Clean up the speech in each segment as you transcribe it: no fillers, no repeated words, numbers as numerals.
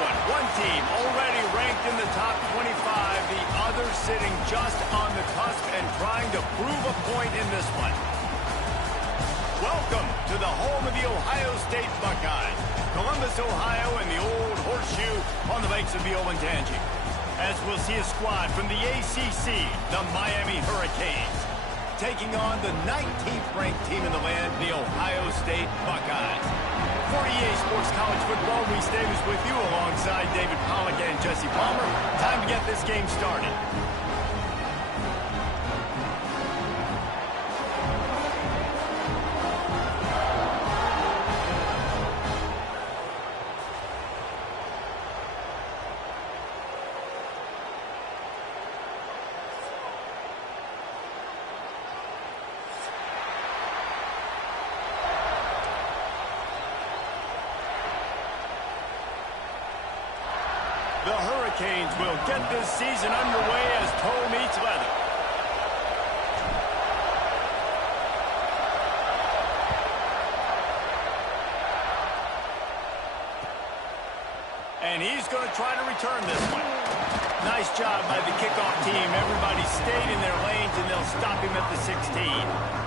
one. One team already ranked in the top 25, the other sitting just on the cusp and trying to prove a point in this one. Welcome to the home of the Ohio State Buckeyes, Columbus, Ohio, and the old horseshoe on the banks of the Olentangy. As we'll see a squad from the ACC, the Miami Hurricanes, taking on the 19th ranked team in the land, the Ohio State Buckeyes. For EA Sports College Football, Reese Davis with you alongside David Pollack and Jesse Palmer. Time to get this game started. The Hurricanes will get this season underway as toe meets leather. And he's going to try to return this one. Nice job by the kickoff team. Everybody stayed in their lanes, and they'll stop him at the 16.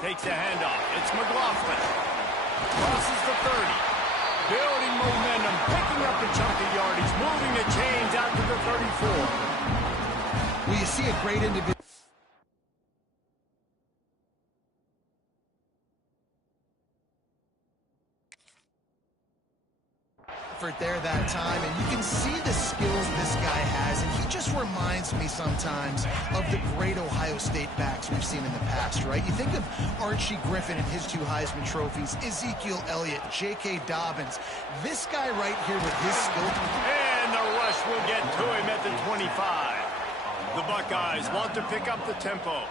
Takes a handoff. It's McLaughlin. Crosses the 30. Building momentum, picking up a chunk of yardage, moving the chains out to the 34. Well, you see a great individual. There that time, and you can see the skills this guy has, and he just reminds me sometimes of the great Ohio State backs we've seen in the past, right? You think of Archie Griffin and his 2 Heisman trophies, Ezekiel Elliott, J.K. Dobbins. This guy right here with his skill. And the rush will get to him at the 25. The Buckeyes want to pick up the tempo.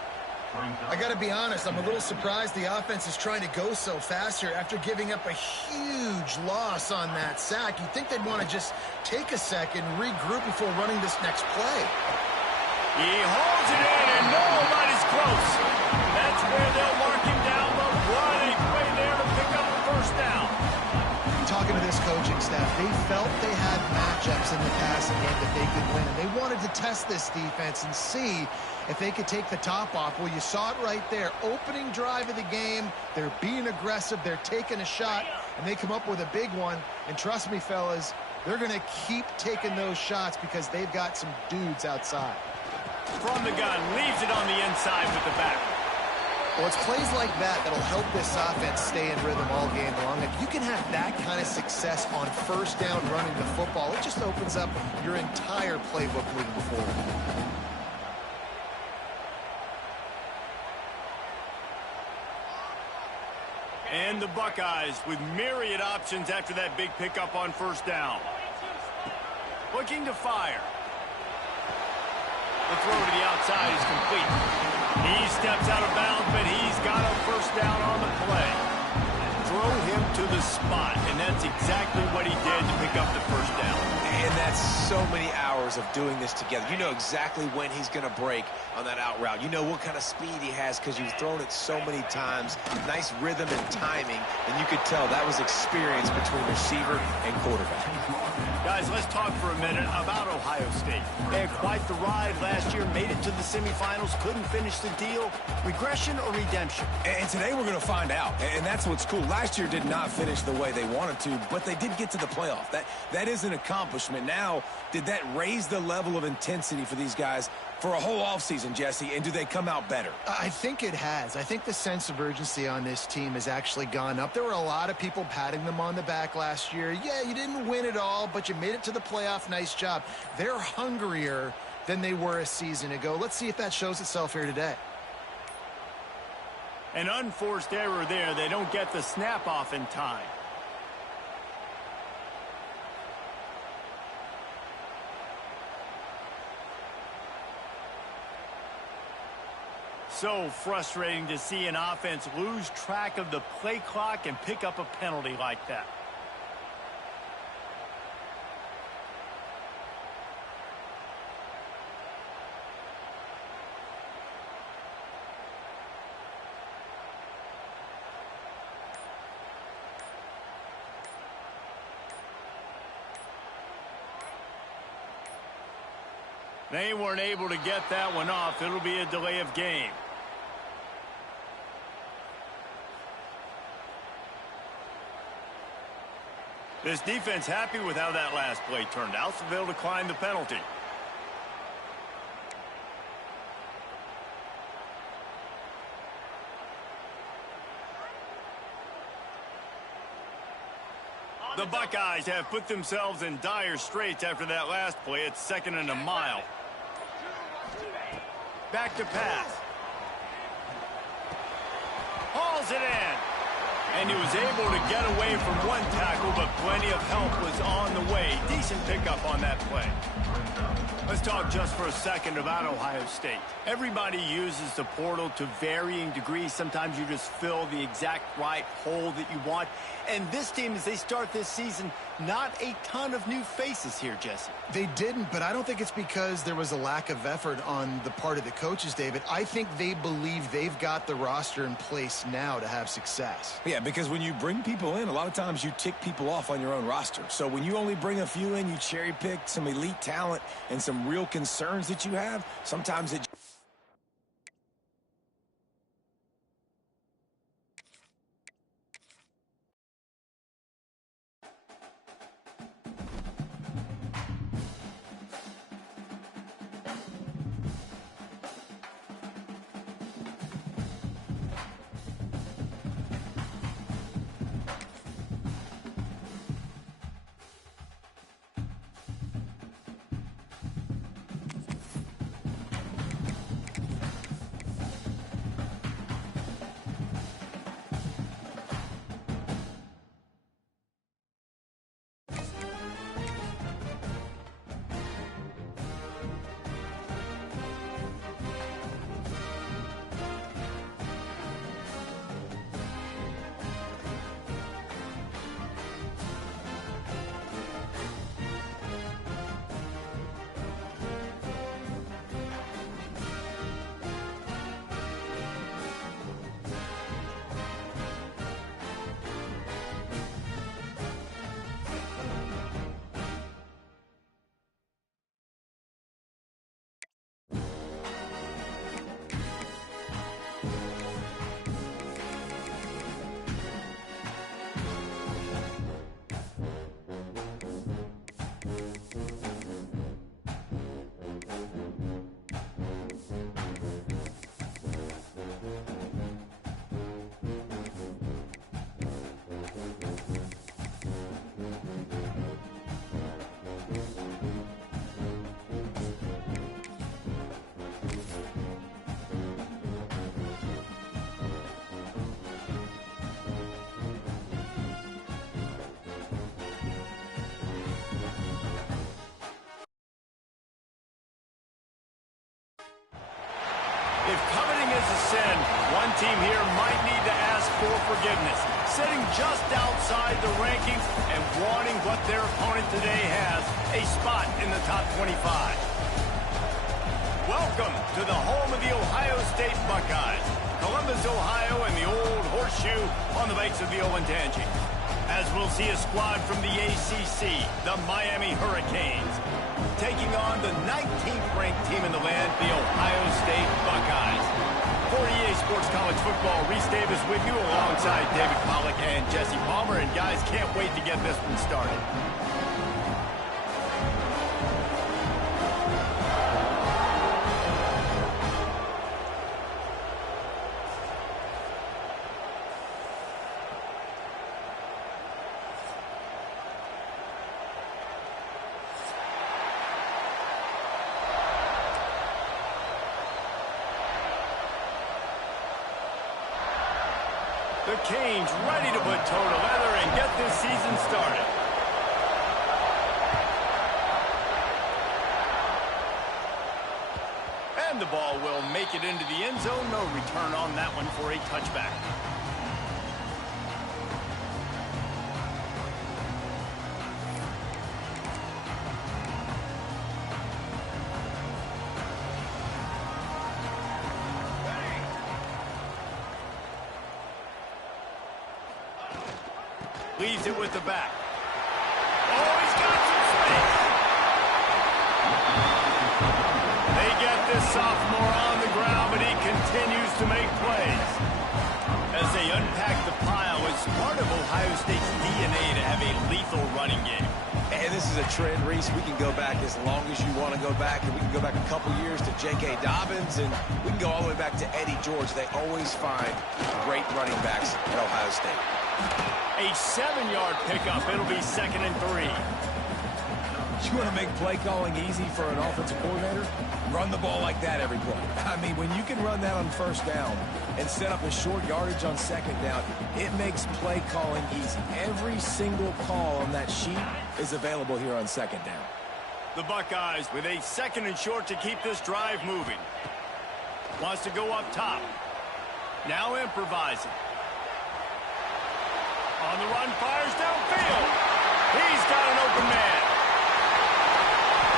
I got to be honest, I'm a little surprised the offense is trying to go so fast here after giving up a huge loss on that sack. You'd think they'd want to just take a second, regroup before running this next play. He holds it in, and nobody's close. That's where they'll mark him down, but what a play there to pick up the first down. Talking to this coaching staff, they felt they had matchups in the passing game that they could win, and they wanted to test this defense and see if they could take the top off. Well, you saw it right there. Opening drive of the game, they're being aggressive, they're taking a shot, and they come up with a big one. And trust me, fellas, they're going to keep taking those shots because they've got some dudes outside. From the gun, leaves it on the inside with the back. Well, it's plays like that that'll help this offense stay in rhythm all game long. If you can have that kind of success on first down running the football, it just opens up your entire playbook moving forward. And the Buckeyes with myriad options after that big pickup on first down. Looking to fire. The throw to the outside is complete. He steps out of bounds, but he's got a first down on the play. Throw him to the spot, and that's exactly what he did to pick up the first down. And that That's so many hours of doing this together. You know exactly when he's going to break on that out route. You know what kind of speed he has because you've thrown it so many times. Nice rhythm and timing, and you could tell that was experience between receiver and quarterback. Guys, let's talk for a minute about Ohio State. They had quite the ride last year, made it to the semifinals, couldn't finish the deal. Regression or redemption? And today we're going to find out, and that's what's cool. Last year did not finish the way they wanted to, but they did get to the playoff. That is an accomplishment. Now, did that raise the level of intensity for these guys for a whole offseason, Jesse, and do they come out better? I think it has. I think the sense of urgency on this team has actually gone up. There were a lot of people patting them on the back last year. Yeah, you didn't win it all, but you made it to the playoff. Nice job. They're hungrier than they were a season ago. Let's see if that shows itself here today. An unforced error there. They don't get the snap off in time. So frustrating to see an offense lose track of the play clock and pick up a penalty like that. They weren't able to get that one off. It'll be a delay of game. This defense happy with how that last play turned out, so they'll decline the penalty. The Buckeyes have put themselves in dire straits after that last play. It's 2nd and a mile. Back to pass. Hauls it in. And he was able to get away from one tackle, but plenty of help was on the way. Decent pickup on that play. Let's talk just for a second about Ohio State. Everybody uses the portal to varying degrees. Sometimes you just fill the exact right hole that you want. And this team, as they start this season, not a ton of new faces here, Jesse. They didn't, but I don't think it's because there was a lack of effort on the part of the coaches, David. I think they believe they've got the roster in place now to have success. Yeah, because when you bring people in, a lot of times you tick people off on your own roster. So when you only bring a few in, you cherry pick some elite talent and some real concerns that you have, sometimes it... If coveting is a sin, one team here might need to ask for forgiveness, sitting just outside the rankings and wanting what their opponent today has, a spot in the top 25. Welcome to the home of the Ohio State Buckeyes, Columbus, Ohio, and the Old Horseshoe on the banks of the Olentangy. As we'll see a squad from the ACC, the Miami Hurricanes, taking on the 19th ranked team in the land, the Ohio State Buckeyes. For EA Sports College Football, Reese Davis with you alongside David Pollack and Jesse Palmer. And guys, can't wait to get this one started. The Canes ready to put toe to leather and get this season started. And the ball will make it into the end zone. No return on that one for a touchback. Leaves it with the back. Oh, he's got some space. They get this sophomore on the ground, but he continues to make plays. As they unpack the pile, it's part of Ohio State's DNA to have a lethal running game. And this is a trend, Reese. We can go back as long as you want to go back, and we can go back a couple years to J.K. Dobbins, and we can go all the way back to Eddie George. They always find great running backs at Ohio State. A 7-yard pickup. It'll be 2nd and 3. You want to make play calling easy for an offensive coordinator? Run the ball like that every play. I mean, when you can run that on first down and set up a short yardage on second down, it makes play calling easy. Every single call on that sheet is available here on second down. The Buckeyes with a 2nd and short to keep this drive moving. Wants to go up top. Now improvising. On the run, fires downfield. He's got an open man.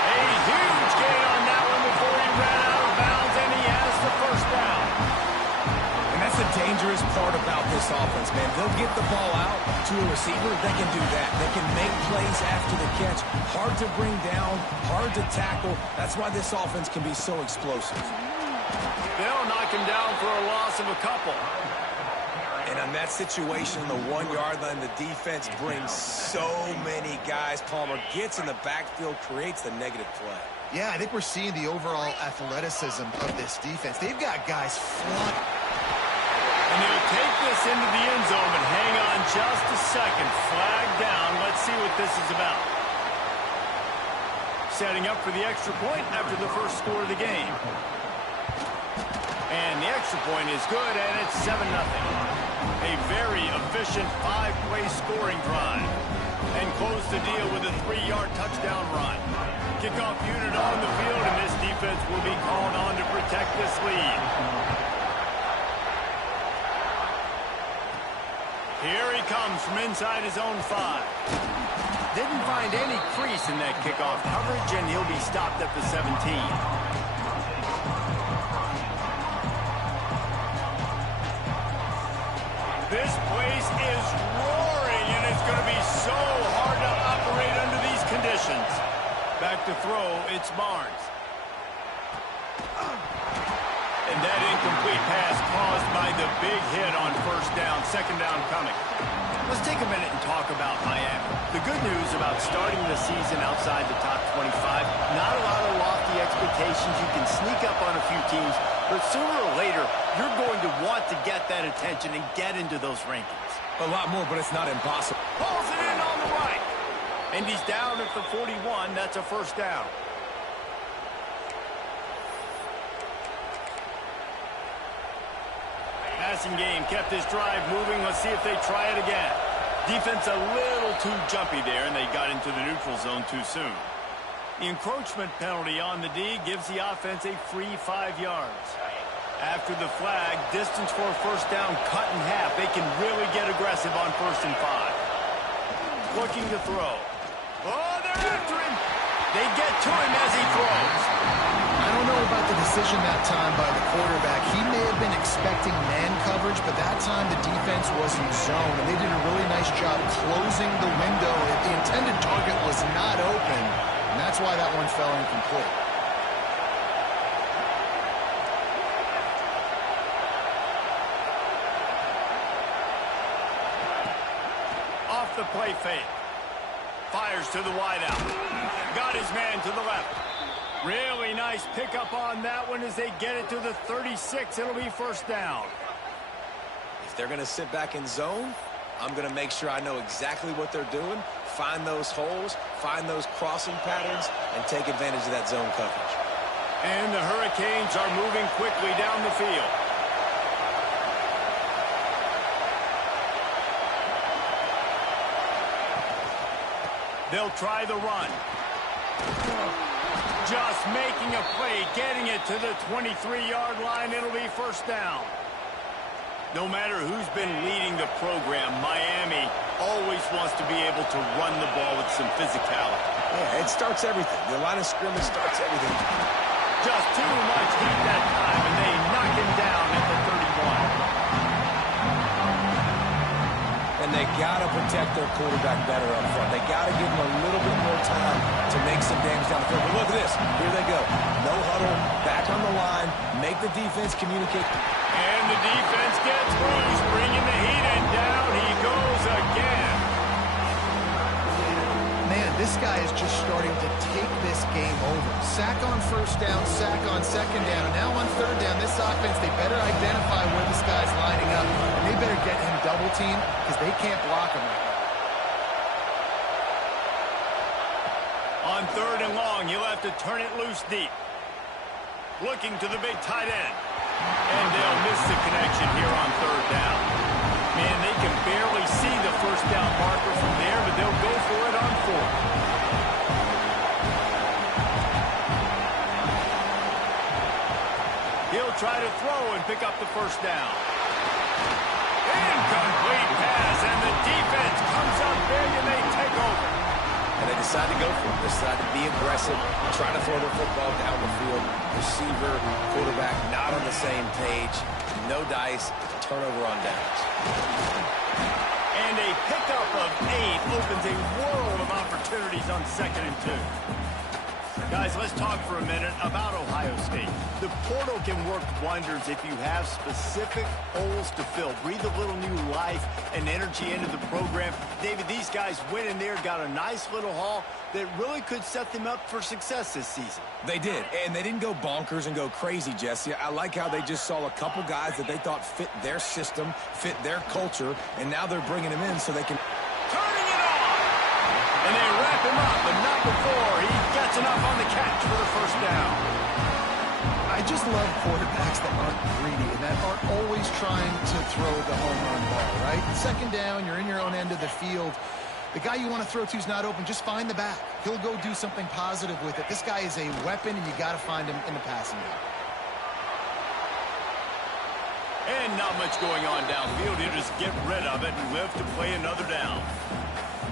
A huge gain on that one before he ran out of bounds, and he has the first down. And that's the dangerous part about this offense, man. They'll get the ball out to a receiver. They can do that. They can make plays after the catch. Hard to bring down, hard to tackle. That's why this offense can be so explosive. They'll knock him down for a loss of a couple. And on that situation, the 1-yard line, the defense brings so many guys. Palmer gets in the backfield, creates the negative play. Yeah, I think we're seeing the overall athleticism of this defense. They've got guys flying. And he'll take this into the end zone, but hang on just a second. Flag down. Let's see what this is about. Setting up for the extra point after the first score of the game. And the extra point is good, and it's 7-0. A very efficient 5-play scoring drive. And close the deal with a 3-yard touchdown run. Kickoff unit on the field, and this defense will be called on to protect this lead. Here he comes from inside his own 5. Didn't find any crease in that kickoff coverage, and he'll be stopped at the 17. This place is roaring, and it's going to be so hard to operate under these conditions. Back to throw, it's Barnes. And that incomplete pass caused by the big hit on first down, 2nd down coming. Let's take a minute and talk about Miami. The good news about starting the season outside the top 25, not a lot of lofty expectations. You can sneak up on a few teams, but sooner or later, you're going to want to get that attention and get into those rankings. A lot more, but it's not impossible. Pulls it in on the right. And he's down at the 41. That's a first down. Passing game kept this drive moving. Let's see if they try it again. Defense a little too jumpy there, and they got into the neutral zone too soon. The encroachment penalty on the D gives the offense a free 5 yards. After the flag, distance for a first down cut in half. They can really get aggressive on 1st and 5. Looking to throw. Oh, they're after him. They get to him as he throws. I don't know about the decision that time by the quarterback. He may have been expecting man coverage, but that time the defense was in zone, and they did a really nice job closing the window. The intended target was not open, and that's why that one fell incomplete. Off the play fake. Fires to the wideout. Got his man to the left. Really nice pickup on that one as they get it to the 36. It'll be first down. If they're going to sit back in zone, I'm going to make sure I know exactly what they're doing, find those holes, find those crossing patterns, and take advantage of that zone coverage. And the Hurricanes are moving quickly down the field. They'll try the run. Just making a play, getting it to the 23-yard line. It'll be first down. No matter who's been leading the program, Miami always wants to be able to run the ball with some physicality. Yeah, it starts everything. The line of scrimmage starts everything. Just too much heat that time, and they knock him down at the 31. And they got to protect their quarterback better up front. They got to give him a little bit more time to make some damage down the field. But look at this. Here they go. No huddle, back on the line, make the defense communicate. And the defense gets loose, bringing the heat, and down he goes again. Man, this guy is just starting to take this game over. Sack on first down, sack on second down, and now on third down, this offense, they better identify where this guy's lining up, and they better get him double teamed because they can't block him right now. On 3rd and long, you'll have to turn it loose deep. Looking to the big tight end. And they'll miss the connection here on 3rd down. Man, they can barely see the first down marker from there, but they'll go for it on 4th. He'll try to throw and pick up the first down. Incomplete pass, and the defense comes up big, and they take over. And they decide to go for it. They decide to be aggressive, try to throw the football down the field. Receiver, quarterback, not on the same page. No dice, turnover on downs. And a pickup of 8 opens a world of opportunities on 2nd and 2. Guys, let's talk for a minute about Ohio State. The portal can work wonders if you have specific holes to fill. Breathe a little new life and energy into the program. David, these guys went in there, got a nice little haul that really could set them up for success this season. They did, and they didn't go bonkers and go crazy, Jesse. I like how they just saw a couple guys that they thought fit their system, fit their culture, and now they're bringing them in so they can... Turning it on! And they wrap him up, but not before he gets enough on the catch for the first down. I just love quarterbacks that aren't greedy and that aren't always trying to throw the home run ball, right? 2nd down, you're in your own end of the field. The guy you want to throw to is not open. Just find the back. He'll go do something positive with it. This guy is a weapon, and you got to find him in the passing game. And not much going on downfield. He'll just get rid of it and live to play another down.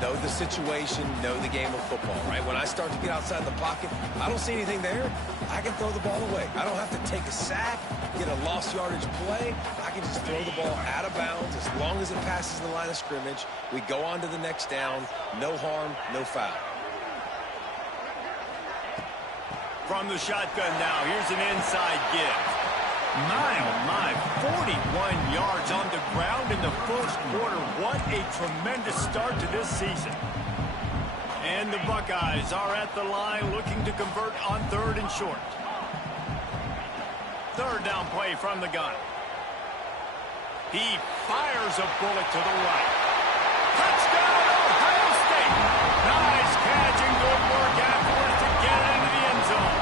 Know the situation, know the game of football, right? When I start to get outside the pocket, I don't see anything there, I can throw the ball away. I don't have to take a sack, get a lost yardage play. I can just throw the ball out of bounds as long as it passes the line of scrimmage. We go on to the next down. No harm, no foul. From the shotgun now, here's an inside give. My, 41 yards on the ground in the first quarter. What a tremendous start to this season. And the Buckeyes are at the line looking to convert on 3rd and short. 3rd down play from the gun. He fires a bullet to the right. Touchdown, Ohio State. Nice catch and good work afterwards to get it into the end zone.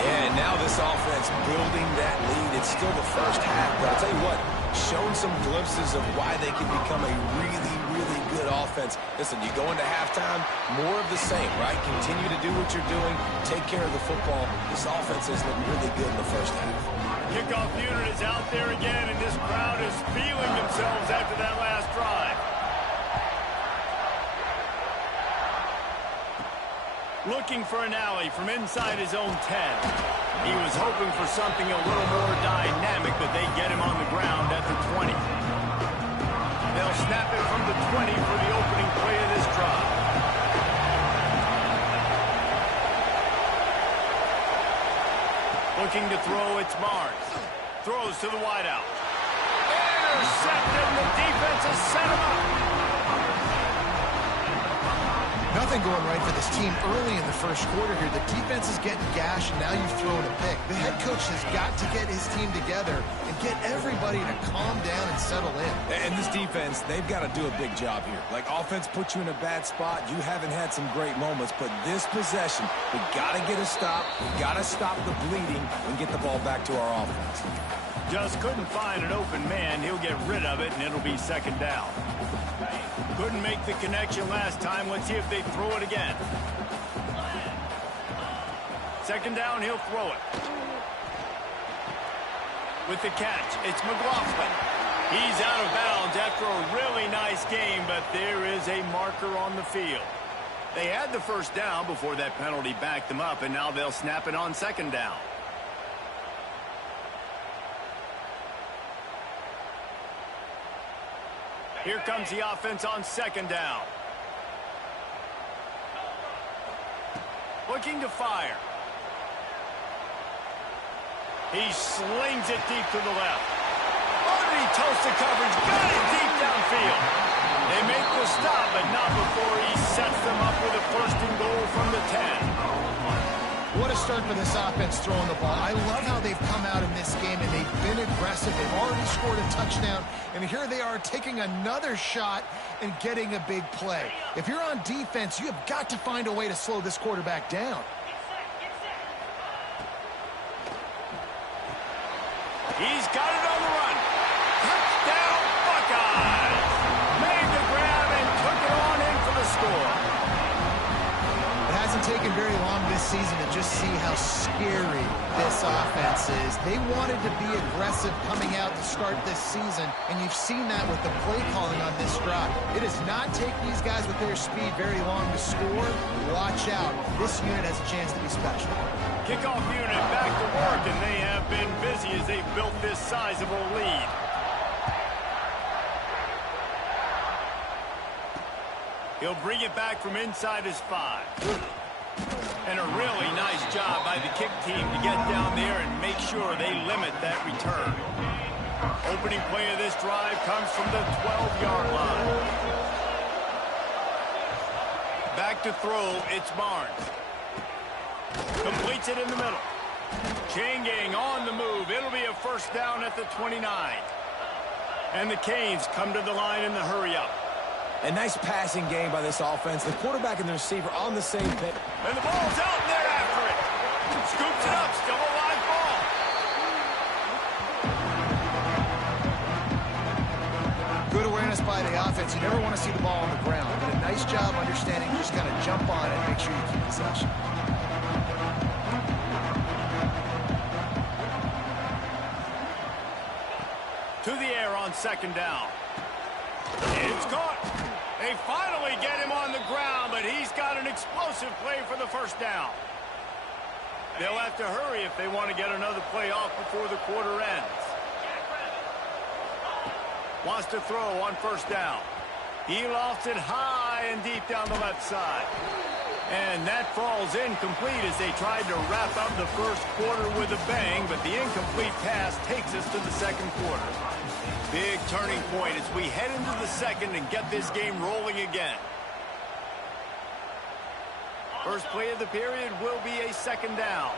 And now this offense building that lead. It's still the first half, but I'll tell you what, shown some glimpses of why they can become a really, really good offense. Listen, you go into halftime, more of the same, right? Continue to do what you're doing, take care of the football. This offense has looked really good in the first half. Kickoff unit is out there again, and this crowd is feeling themselves after that last drive. Looking for an alley from inside his own 10. He was hoping for something a little more dynamic, but they get him on the ground at the 20. They'll snap it from the 20 for the opening play of this drive. Looking to throw, it's Barnes. Throws to the wideout. Intercepted, and the defense has set him up. Nothing going right for this team early in the first quarter here. The defense is getting gashed, and now you've thrown a pick. The head coach has got to get his team together and get everybody to calm down and settle in. And this defense, they've got to do a big job here. Like, offense puts you in a bad spot. You haven't had some great moments, but this possession, we got to get a stop. We got to stop the bleeding and get the ball back to our offense. Just couldn't find an open man. He'll get rid of it, and it'll be second down. Couldn't make the connection last time. Let's see if they throw it again. Second down, he'll throw it. With the catch, it's McLaughlin. He's out of bounds after a really nice game, but there is a marker on the field. They had the first down before that penalty backed them up, and now they'll snap it on second down. Here comes the offense on second down. Looking to fire. He slings it deep to the left. Underneath toasted coverage, got it deep downfield. They make the stop, but not before he sets them up with a first and goal from the 10. What a start for this offense throwing the ball. I love how they've come out in this game, and they've been aggressive. They've already scored a touchdown, and here they are taking another shot and getting a big play. If you're on defense, you have got to find a way to slow this quarterback down. He's got it on the run. Touchdown, Buckeyes! Made the grab and took it on in for the score. It hasn't taken very long this season to just see how scary this offense is. They wanted to be aggressive coming out to start this season, and you've seen that with the play calling on this drive. It does not take these guys with their speed very long to score. Watch out. This unit has a chance to be special. Kickoff unit back to work, and they have been busy as they've built this sizable lead. He'll bring it back from inside his 5. And a really nice job by the kick team to get down there and make sure they limit that return. Opening play of this drive comes from the 12-yard line. Back to throw, it's Barnes. Completes it in the middle. Chain gang on the move. It'll be a first down at the 29. And the Canes come to the line in the hurry-up. A nice passing game by this offense. The quarterback and the receiver on the same pit. And the ball's out, and they're after it. Scoops it up, still a live ball. Good awareness by the offense. You never want to see the ball on the ground, but a nice job understanding just kind of jump on it and make sure you keep possession. To the air on second down. It's caught. They finally get him on the ground, but he's got an explosive play for the first down. They'll have to hurry if they want to get another play off before the quarter ends. Wants to throw on first down. He lofts it high and deep down the left side. And that falls incomplete as they tried to wrap up the first quarter with a bang, but the incomplete pass takes us to the second quarter. Big turning point as we head into the second and get this game rolling again. First play of the period will be a second down.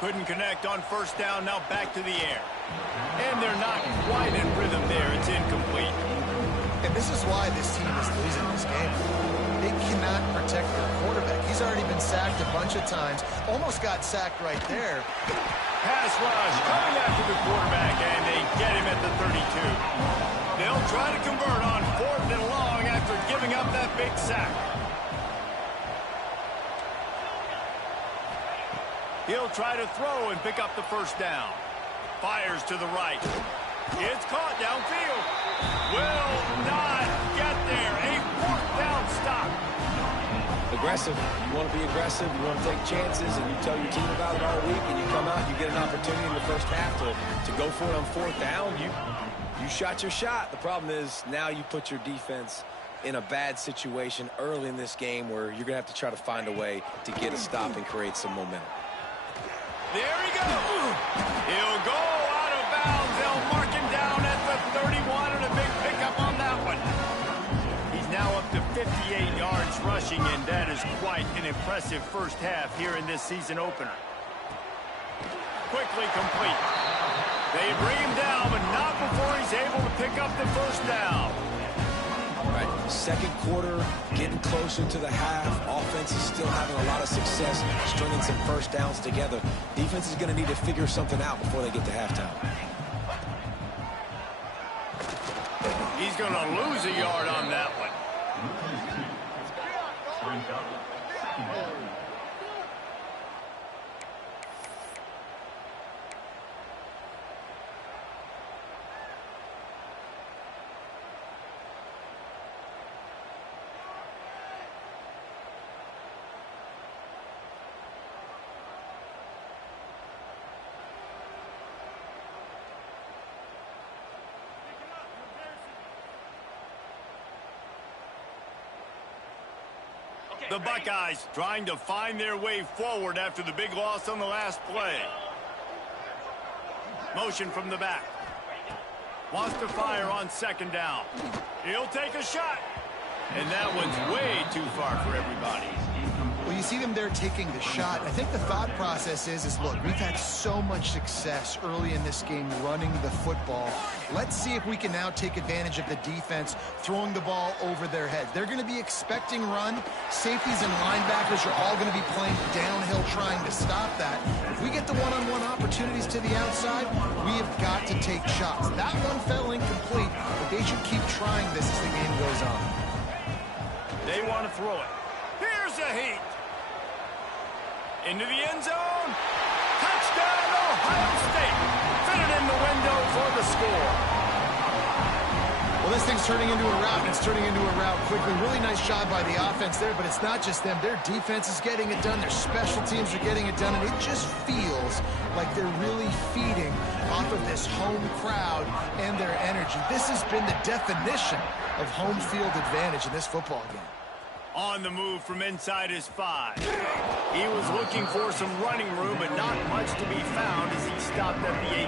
Couldn't connect on first down, now back to the air. And they're not quite in rhythm there. It's incomplete. And this is why this team is losing this game. They cannot protect their quarterback. He's already been sacked a bunch of times. Almost got sacked right there. Pass rush coming after the quarterback, and they get him at the 32. They'll try to convert on 4th and long after giving up that big sack. He'll try to throw and pick up the first down. Fires to the right. It's caught downfield. Will not get there. A fourth down stop. Aggressive. You want to be aggressive. You want to take chances, and you tell your team about it all week, and you come out, you get an opportunity in the first half to go for it on fourth down. You shot your shot. The problem is now you put your defense in a bad situation early in this game where you're going to have to try to find a way to get a stop and create some momentum. There he goes. He'll go out of bounds. They'll mark him down at the 31, and a big pickup on that one. He's now up to 58 yards rushing, and that is quite an impressive first half here in this season opener. Quickly complete. They bring him down, but not before he's able to pick up the first down. Right, second quarter, getting closer to the half. Offense is still having a lot of success stringing some first downs together. Defense is going to need to figure something out before they get to halftime. He's going to lose a yard on that one. The Buckeyes trying to find their way forward after the big loss on the last play. Motion from the back. Wants to fire on second down. He'll take a shot. And that one's way too far for everybody. Well, you see them there taking the shot. I think the thought process is look, we've had so much success early in this game running the football. Let's see if we can now take advantage of the defense throwing the ball over their heads. They're going to be expecting run. Safeties and linebackers are all going to be playing downhill trying to stop that. If we get the one-on-one opportunities to the outside, we have got to take shots. That one fell incomplete, but they should keep trying this as the game goes on. They want to throw it. Here's a heat. Into the end zone. Touchdown, Ohio State. Fitted in the window for the score. Well, this thing's turning into a rout, and it's turning into a rout quickly. Really nice job by the offense there, but it's not just them. Their defense is getting it done. Their special teams are getting it done, and it just feels like they're really feeding off of this home crowd and their energy. This has been the definition of home field advantage in this football game. On the move from inside his 5. He was looking for some running room, but not much to be found as he stopped at the 18.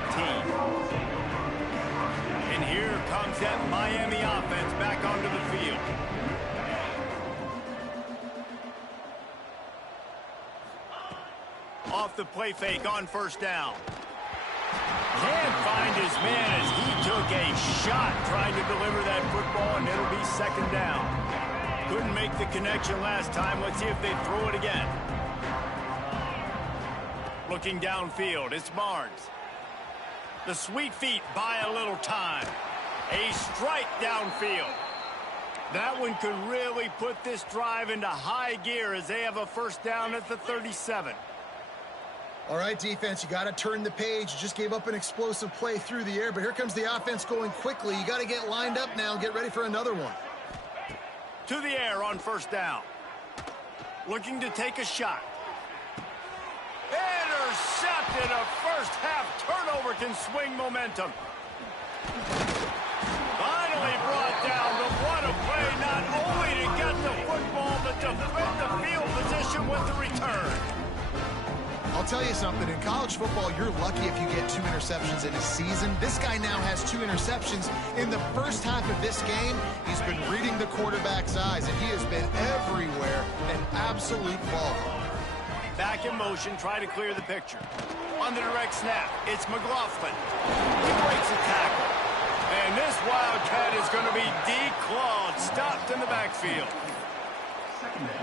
And here comes that Miami offense back onto the field. Off the play fake on first down. Can't find his man as he took a shot trying to deliver that football, and it'll be second down. Couldn't make the connection last time. Let's see if they throw it again. Looking downfield, it's Barnes. The sweet feet buy a little time. A strike downfield. That one could really put this drive into high gear as they have a first down at the 37. All right, defense, you got to turn the page. You just gave up an explosive play through the air, but here comes the offense going quickly. You got to get lined up now and get ready for another one. To the air on first down. Looking to take a shot. Intercepted. A first half turnover can swing momentum. Finally brought down, but what a play, not only to get the football, but to flip the field position with the return. I'll tell you something, in college football, you're lucky if you get 2 interceptions in a season. This guy now has 2 interceptions. In the first half of this game, he's been reading the quarterback's eyes, and he has been everywhere, an absolute ball. Back in motion, try to clear the picture. On the direct snap, it's McLaughlin. He breaks a tackle. And this Wildcat is going to be declawed, stopped in the backfield.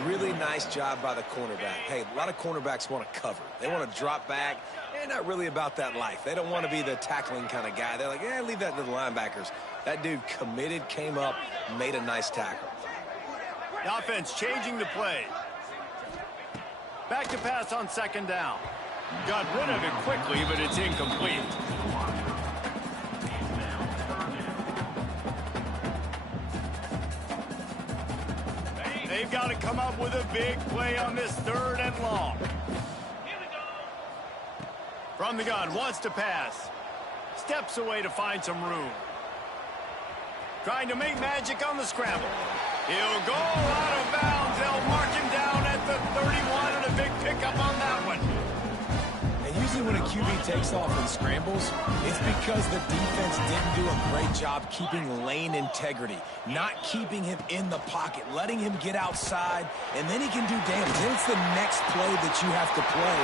Really nice job by the cornerback. Hey, a lot of cornerbacks want to cover. They want to drop back. They're not really about that life. They don't want to be the tackling kind of guy. They're like, yeah, leave that to the linebackers. That dude committed, came up, made a nice tackle. The offense changing the play. Back to pass on second down. Got rid of it quickly, but it's incomplete. They've got to come up with a big play on this 3rd and long. From the gun, wants to pass. Steps away to find some room. Trying to make magic on the scramble. He'll go out of bounds. They'll mark him down at the 31 and a big pickup on that one. And usually when a QB takes off and scrambles, it's because the defense didn't do a great job keeping lane integrity, not keeping him in the pocket, letting him get outside, and then he can do damage. Then it's the next play that you have to play.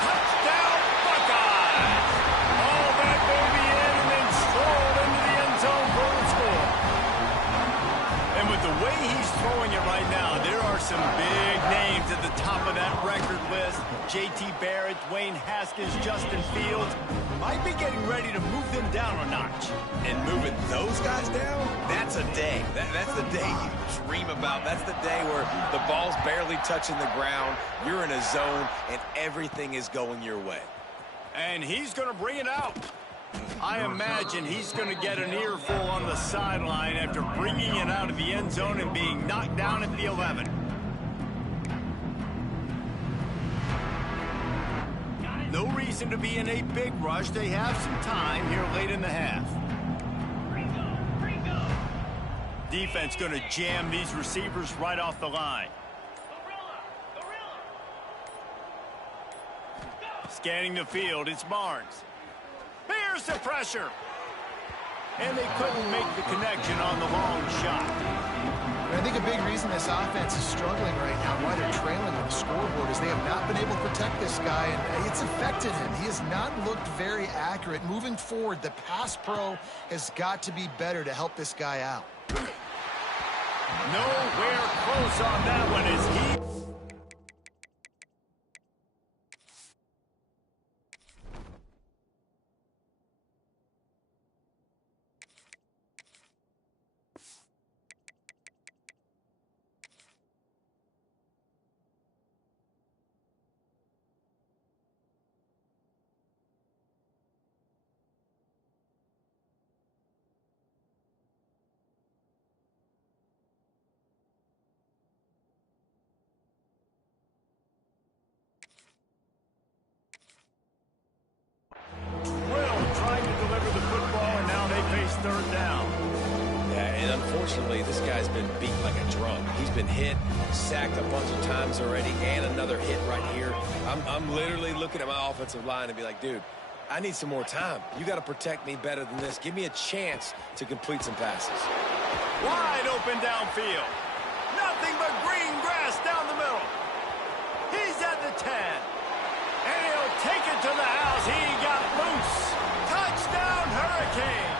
Touchdown, Buckeyes! All that baby in and then strolled into the end zone for the score. And with the way he's throwing it right now, there are some big names at the top of that record list. J.T. Barrett, Dwayne Haskins, Justin Fields might be getting ready to move them down a notch. And moving those guys down, that's a day. That's the day you dream about. That's the day where the ball's barely touching the ground, you're in a zone, and everything is going your way. And he's going to bring it out. I imagine he's going to get an earful on the sideline after bringing it out of the end zone and being knocked down at the 11. No reason to be in a big rush. They have some time here late in the half. Defense going to jam these receivers right off the line. Scanning the field, it's Barnes. Here's the pressure. And they couldn't make the connection on the long shot. I think a big reason this offense is struggling right now, why they're trailing on the scoreboard, is they have not been able to protect this guy, and it's affected him. He has not looked very accurate. Moving forward, the pass pro has got to be better to help this guy out. Nowhere close on that one as he... third down. Yeah, and unfortunately, this guy's been beat like a drum. He's been hit, sacked a bunch of times already, and another hit right here. I'm literally looking at my offensive line and be like, dude, I need some more time. You got to protect me better than this. Give me a chance to complete some passes. Wide open downfield. Nothing but green grass down the middle. He's at the 10. And he'll take it to the house. He got loose. Touchdown, Hurricane.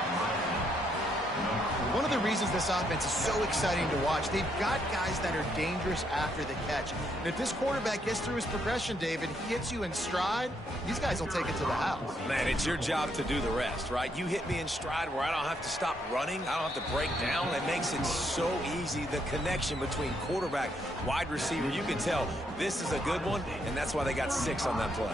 One of the reasons this offense is so exciting to watch, they've got guys that are dangerous after the catch. And if this quarterback gets through his progression, David, he hits you in stride, these guys will take it to the house. Man, it's your job to do the rest, right? You hit me in stride where I don't have to stop running. I don't have to break down. It makes it so easy, the connection between quarterback, wide receiver. You can tell this is a good one, and that's why they got 6 on that play.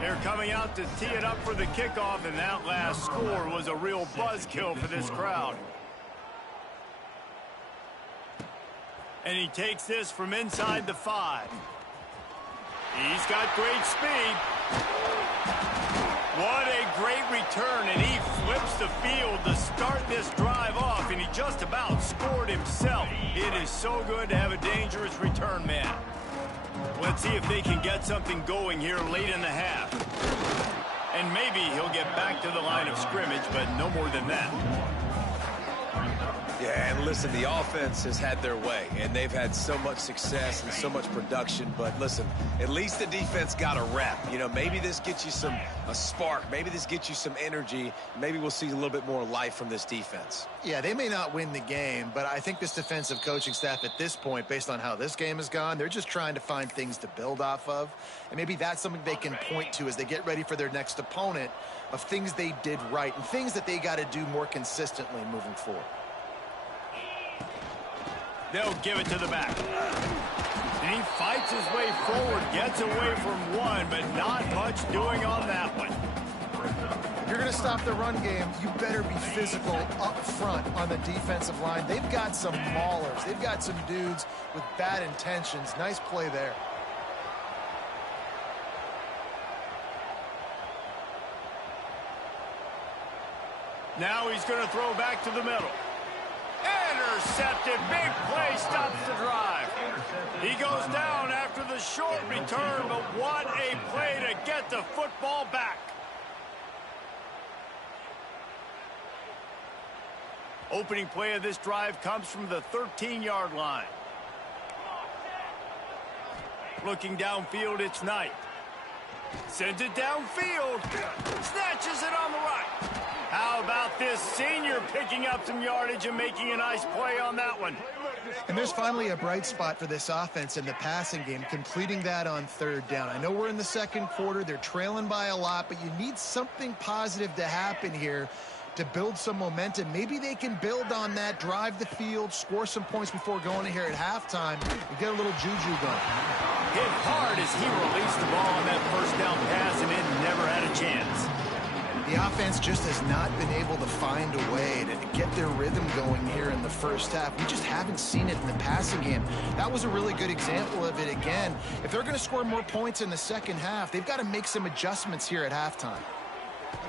They're coming out to tee it up for the kickoff, and that last score was a real buzzkill for this crowd. And he takes this from inside the 5. He's got great speed. What a great return, and he flips the field to start this drive off, and he just about scored himself. It is so good to have a dangerous return man. Let's see if they can get something going here late in the half. And maybe he'll get back to the line of scrimmage, but no more than that. Yeah, and listen, the offense has had their way, and they've had so much success and so much production. But listen, at least the defense got a rep. You know, maybe this gets you a spark. Maybe this gets you some energy. Maybe we'll see a little bit more life from this defense. Yeah, they may not win the game, but I think this defensive coaching staff at this point, based on how this game has gone, they're just trying to find things to build off of. And maybe that's something they can point to as they get ready for their next opponent, of things they did right and things that they got to do more consistently moving forward. They'll give it to the back. And he fights his way forward, gets away from one, but not much doing on that one. If you're going to stop the run game, you better be physical up front on the defensive line. They've got some maulers. They've got some dudes with bad intentions. Nice play there. Now he's going to throw back to the middle. Intercepted. Big play stops the drive. He goes down after the short return, but what a play to get the football back. Opening play of this drive comes from the 13-yard line. Looking downfield, it's Knight. Sends it downfield. Snatches it on the right. How about this senior picking up some yardage and making a nice play on that one? And there's finally a bright spot for this offense in the passing game, completing that on third down. I know we're in the second quarter. They're trailing by a lot, but you need something positive to happen here to build some momentum. Maybe they can build on that, drive the field, score some points before going in here at halftime, and get a little juju going. Hit hard as he released the ball on that first down pass, and it never had a chance. The offense just has not been able to find a way to get their rhythm going here in the first half. We just haven't seen it in the passing game. That was a really good example of it again. If they're going to score more points in the second half, they've got to make some adjustments here at halftime.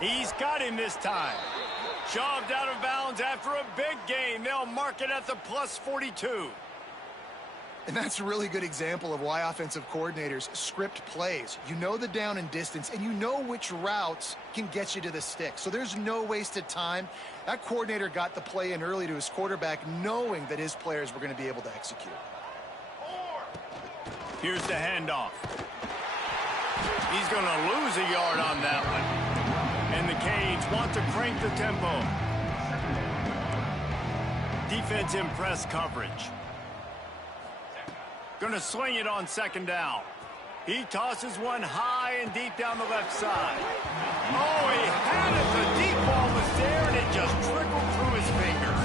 He's got him this time. Shoved out of bounds after a big gain. They'll mark it at the plus 42. And that's a really good example of why offensive coordinators script plays. You know the down and distance, and you know which routes can get you to the stick. So there's no wasted time. That coordinator got the play in early to his quarterback, knowing that his players were going to be able to execute. Here's the handoff. He's going to lose a yard on that one. And the Canes want to crank the tempo. Defense in press coverage. Going to swing it on second down. He tosses one high and deep down the left side. Oh, he had it. The deep ball was there, and it just trickled through his fingers.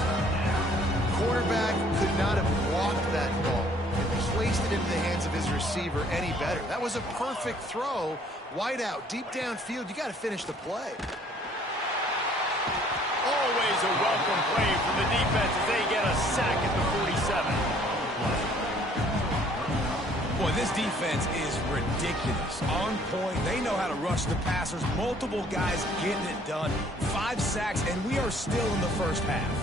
Quarterback could not have blocked that ball and placed it into the hands of his receiver any better. That was a perfect throw. Wide out, deep downfield. You got to finish the play. Always a welcome play for the defense as they get a sack at the 47. Boy, this defense is ridiculous. On point, they know how to rush the passers. Multiple guys getting it done. 5 sacks, and we are still in the first half.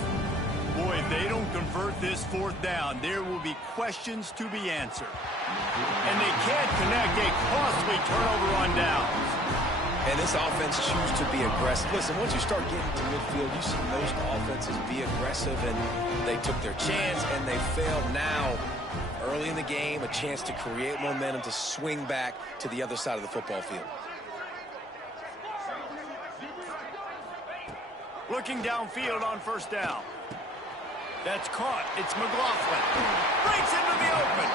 Boy, if they don't convert this fourth down, there will be questions to be answered. And they can't connect a costly turnover on downs. And this offense chooses to be aggressive. Listen, once you start getting to midfield, you see most offenses be aggressive, and they took their chance, and they failed. Now, early in the game, a chance to create momentum to swing back to the other side of the football field. Looking downfield on first down. That's caught. It's McLaughlin. Breaks into the open.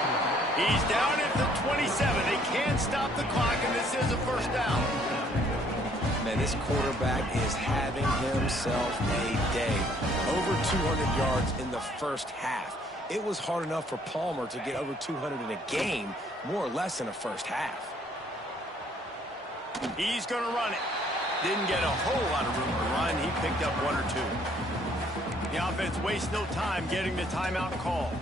He's down at the 27. They can't stop the clock, and this is a first down. Man, this quarterback is having himself a day. Over 200 yards in the first half. It was hard enough for Palmer to get over 200 in a game, more or less in the first half. He's going to run it. Didn't get a whole lot of room to run. He picked up 1 or 2. The offense wastes no time getting the timeout call.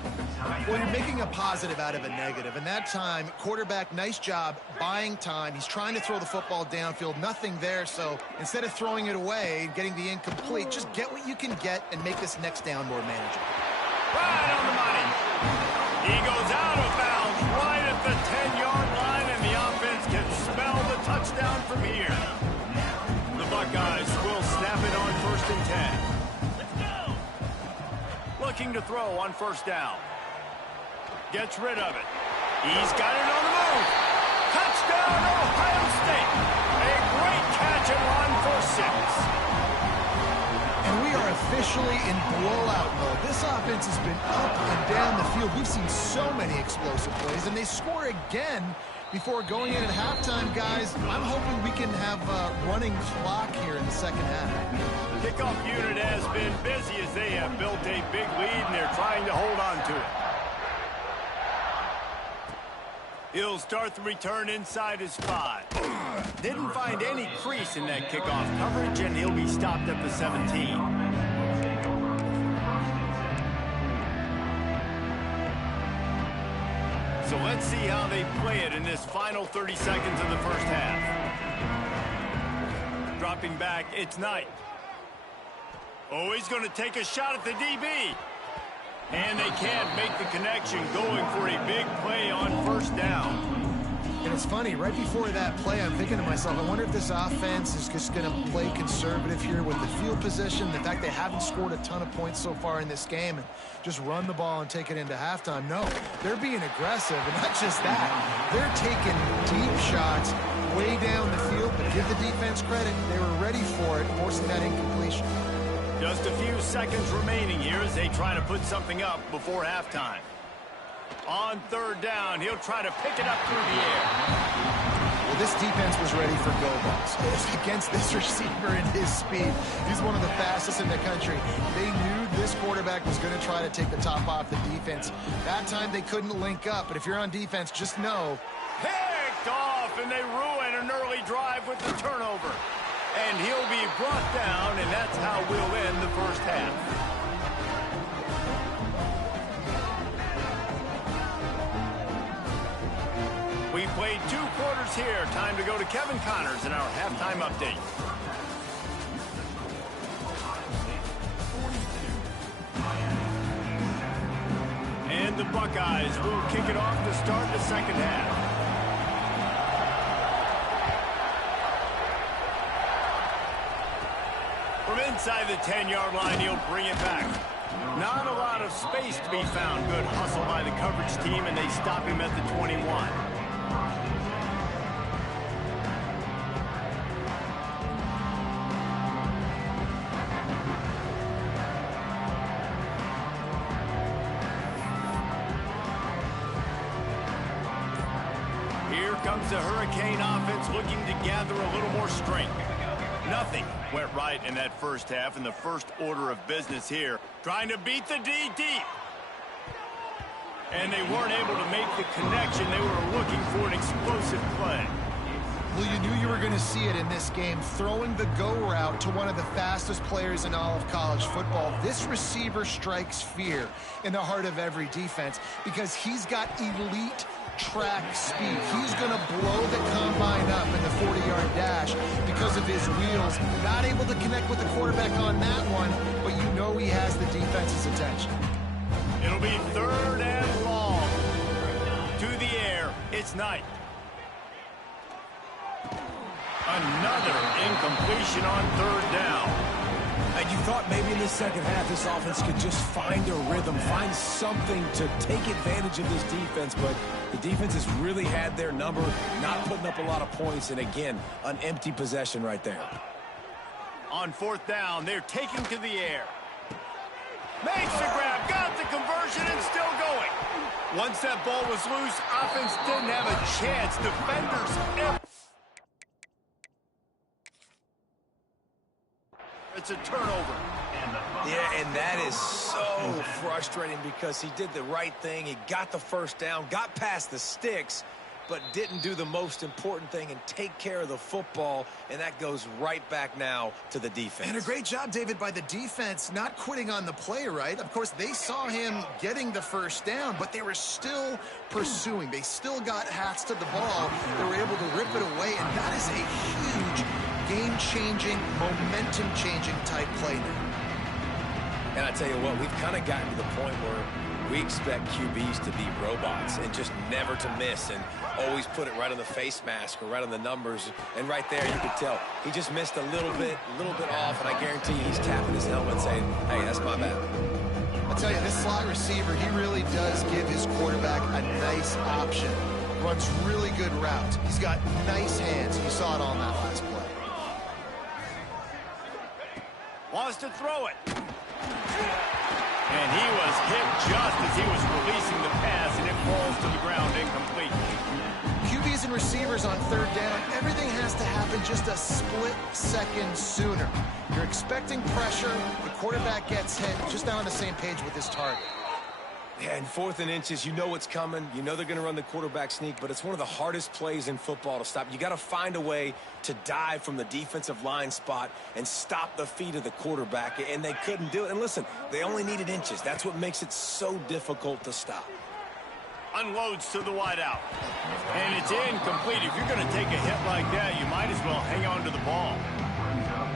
Well, you're making a positive out of a negative. And that time, quarterback, nice job buying time. He's trying to throw the football downfield. Nothing there. So instead of throwing it away and getting the incomplete, just get what you can get and make this next down more manageable. Right on the money. He goes out of bounds right at the 10-yard line, and the offense can spell the touchdown from here. The Buckeyes will snap it on 1st and 10. Looking to throw on first down. Gets rid of it. He's got it on the move. Touchdown, Ohio State. A great catch and run for 6. And we are officially in blowout mode. This offense has been up and down the field. We've seen so many explosive plays, and they score again before going in at halftime, guys. I'm hoping we can have a running clock here in the second half. Kickoff unit has been busy as they have built a big lead, and they're trying to hold on to it. He'll start the return inside his 5. Didn't find any crease in that kickoff coverage, and he'll be stopped at the 17. So let's see how they play it in this final 30 seconds of the first half. Dropping back, it's Knight. Oh, he's going to take a shot at the DB. And they can't make the connection, going for a big play on first down. And it's funny, right before that play, I'm thinking to myself, I wonder if this offense is just going to play conservative here with the field position, the fact they haven't scored a ton of points so far in this game, and just run the ball and take it into halftime. No, they're being aggressive, and not just that. They're taking deep shots way down the field, but give the defense credit. They were ready for it, forcing that incompletion. Just a few seconds remaining here as they try to put something up before halftime. On third down, he'll try to pick it up through the air. Well, this defense was ready for go balls. Against this receiver and his speed. He's one of the fastest in the country. They knew this quarterback was going to try to take the top off the defense. That time they couldn't link up, but if you're on defense, just know. Picked off, and they ruin an early drive with the turnover. And he'll be brought down, and that's how we'll end the first half. We played 2 quarters here. Time to go to Kevin Connors in our halftime update. And the Buckeyes will kick it off to start the second half. From inside the 10-yard line, he'll bring it back. Not a lot of space to be found. Good hustle by the coverage team, and they stop him at the 21. Here comes the Hurricane offense looking to gather a little more strength. Nothing went right in that first half, in the first order of business here. Trying to beat the D deep. And they weren't able to make the connection. They were looking for an explosive play. Well, you knew you were going to see it in this game. Throwing the go route to one of the fastest players in all of college football. This receiver strikes fear in the heart of every defense because he's got elite track speed. He's going to blow the combine up in the 40-yard dash because of his wheels. Not able to connect with the quarterback on that one, but you know he has the defense's attention. It'll be third and long. To the air, it's Knight. Another incompletion on third down. And you thought maybe in the second half this offense could just find a rhythm, find something to take advantage of this defense, but the defense has really had their number, not putting up a lot of points, and again, an empty possession right there. On fourth down, they're taking to the air. Makes the grab, got the conversion, and still going. Once that ball was loose, offense didn't have a chance. Defenders... It's a turnover. Yeah, and that is so frustrating because he did the right thing. He got the first down, got past the sticks, but didn't do the most important thing and take care of the football, and that goes right back now to the defense. And a great job, David, by the defense not quitting on the play, right? Of course, they saw him getting the first down, but they were still pursuing. They still got hats to the ball. They were able to rip it away, and that is a huge game-changing, momentum-changing type play now. And I tell you what, we've kind of gotten to the point where we expect QBs to be robots and just never to miss and always put it right on the face mask or right on the numbers. And right there, you could tell he just missed a little bit off, and I guarantee you he's tapping his helmet saying, hey, that's my bad. I'll tell you, this slot receiver, he really does give his quarterback a nice option. Runs really good routes. He's got nice hands. You saw it on that last play. Wants to throw it. And he was hit just as he was releasing the pass, and it falls to the ground incomplete. QBs and receivers on third down, everything has to happen just a split second sooner. You're expecting pressure, the quarterback gets hit, just not on the same page with his target. Yeah, and 4th and inches, you know what's coming. You know they're going to run the quarterback sneak, but it's one of the hardest plays in football to stop. You got to find a way to dive from the defensive line spot and stop the feet of the quarterback, and they couldn't do it. And listen, they only needed inches. That's what makes it so difficult to stop. Unloads to the wideout. And it's incomplete. If you're going to take a hit like that, you might as well hang on to the ball.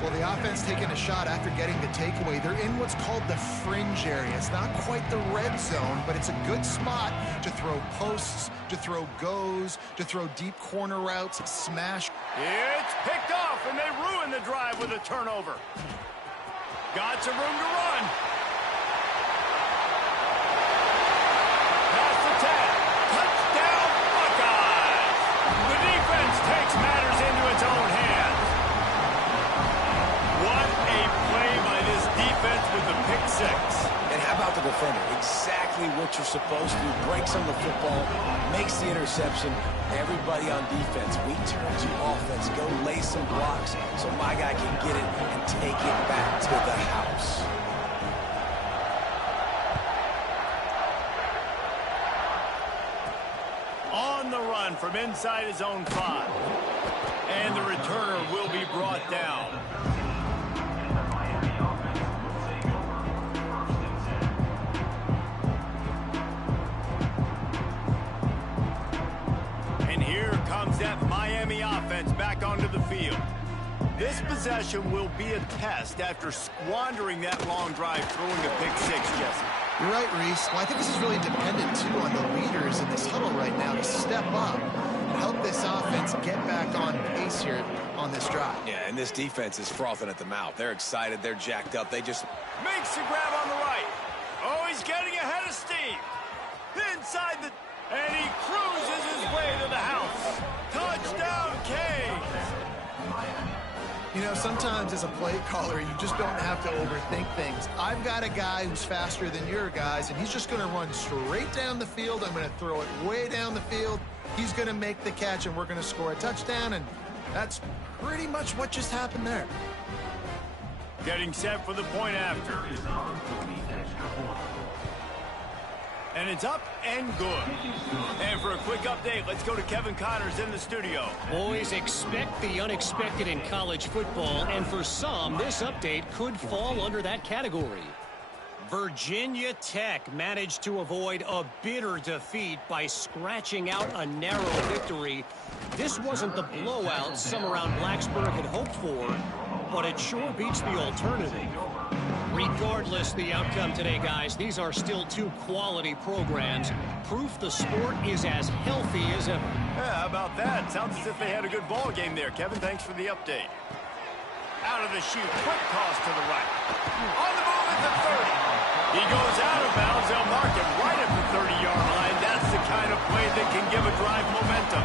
Well, the offense taking a shot after getting the takeaway. They're in what's called the fringe area. It's not quite the red zone, but it's a good spot to throw posts, to throw goes, to throw deep corner routes, smash. It's picked off, and they ruin the drive with a turnover. Got some room to run. Past the 10. Touchdown, Buckeyes. The defense takes matters into its own hands. What a play by this defense with the pick 6. And how about the defender? Exactly what you're supposed to do. Breaks on the football, makes the interception. Everybody on defense, we turn to offense. Go lay some blocks so my guy can get it and take it back to the house. On the run from inside his own 5. And the returner will be brought down. And here comes that Miami offense back onto the field. This possession will be a test after squandering that long drive throwing a pick 6, Jesse. You're right, Reese. Well, I think this is really dependent, too, on the leaders in this huddle right now to step up and help this offense get back on pace here on this drive. Yeah, and this defense is frothing at the mouth. They're excited. They're jacked up. They just... Makes the grab on the right. Oh, he's getting ahead of steam. Inside the... And he cruises his way to the house. Touchdown, Canes. You know, sometimes as a play caller, you just don't have to overthink things. I've got a guy who's faster than your guys, and he's just going to run straight down the field. I'm going to throw it way down the field. He's going to make the catch, and we're going to score a touchdown, and that's pretty much what just happened there. Getting set for the point after. And it's up and good. And for a quick update, let's go to Kevin Connors in the studio. Boys, expect the unexpected in college football, and for some, this update could fall under that category. Virginia Tech managed to avoid a bitter defeat by scratching out a narrow victory. This wasn't the blowout some around Blacksburg had hoped for, but it sure beats the alternative. Regardless the outcome today, guys, these are still 2 quality programs. Proof the sport is as healthy as ever. Yeah, how about that? Sounds as if they had a good ball game there. Kevin, thanks for the update. Out of the chute, quick toss to the right. On the move at the 30. He goes out of bounds. They'll mark him right at the 30-yard line. That's the kind of play that can give a drive momentum.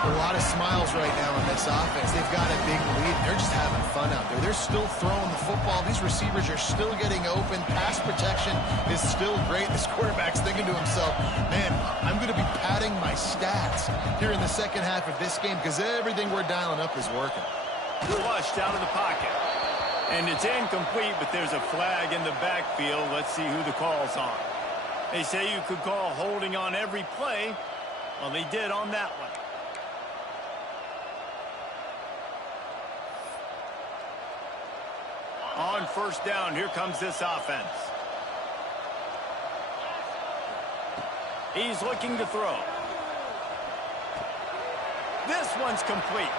A lot of smiles right now in this offense. They've got a big lead. They're just having fun out there. They're still throwing the football. These receivers are still getting open. Pass protection is still great. This quarterback's thinking to himself, man, I'm going to be padding my stats here in the second half of this game because everything we're dialing up is working. Flushed out of the pocket. And it's incomplete, but there's a flag in the backfield. Let's see who the call's on. They say you could call holding on every play. Well, they did on that one. On first down, here comes this offense. He's looking to throw. This one's complete.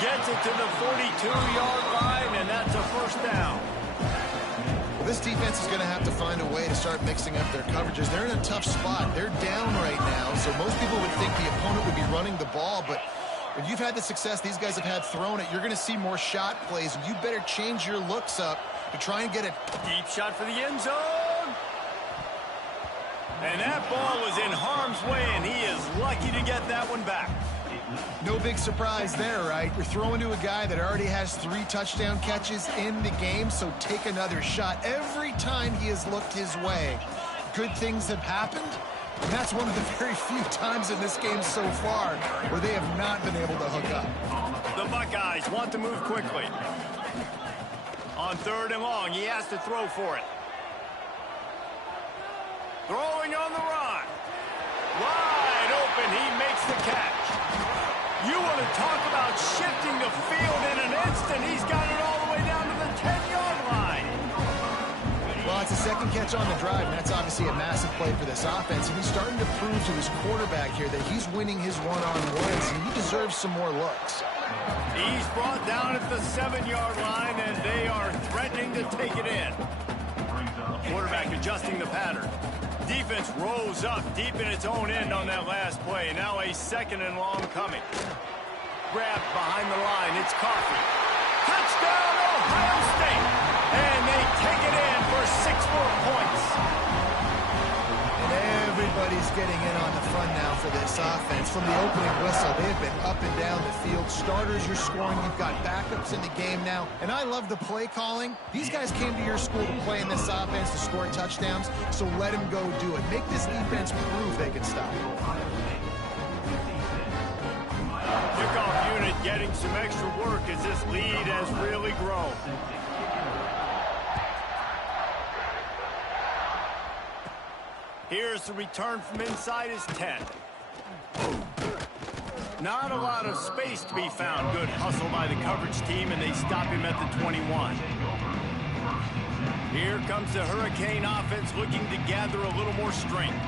Gets it to the 42-yard line, and that's a first down. Well, this defense is going to have to find a way to start mixing up their coverages. They're in a tough spot. They're down right now, so most people would think the opponent would be running the ball, but if you've had the success these guys have had throwing it, you're going to see more shot plays, and you better change your looks up to try and get it. Deep shot for the end zone. And that ball was in harm's way, and he is lucky to get that one back. No big surprise there, right? You're throwing to a guy that already has 3 touchdown catches in the game, so take another shot. Every time he has looked his way, good things have happened. And that's one of the very few times in this game so far where they have not been able to hook up. The Buckeyes want to move quickly. On 3rd and long, he has to throw for it. Throwing on the run. Wide open, he makes the catch. You want to talk about shifting the field in an instant. He's got it all the way down to the 10-yard line. Well, it's a second catch on the drive, and that's obviously a massive play for this offense. And he's starting to prove to his quarterback here that he's winning his one-on-ones, and he deserves some more looks. He's brought down at the 7-yard line, and they are threatening to take it in. Quarterback adjusting the pattern. Defense rolls up deep in its own end on that last play. Now a 2nd and long coming. Grabbed behind the line. It's Coffee. Touchdown, Ohio State. And they take it in for 6 more points. And everybody's getting in on the fun now for this offense. From the opening whistle, they have been up and down the field. Starters are scoring. You've got backups in the game now. And I love the play calling. These guys came to your school to play in this offense to score touchdowns, so let them go do it. Make this defense prove they can stop it. Kickoff unit getting some extra work as this lead has really grown. Here's the return from inside his 10. Not a lot of space to be found. Good hustle by the coverage team, and they stop him at the 21. Here comes the Hurricane offense looking to gather a little more strength.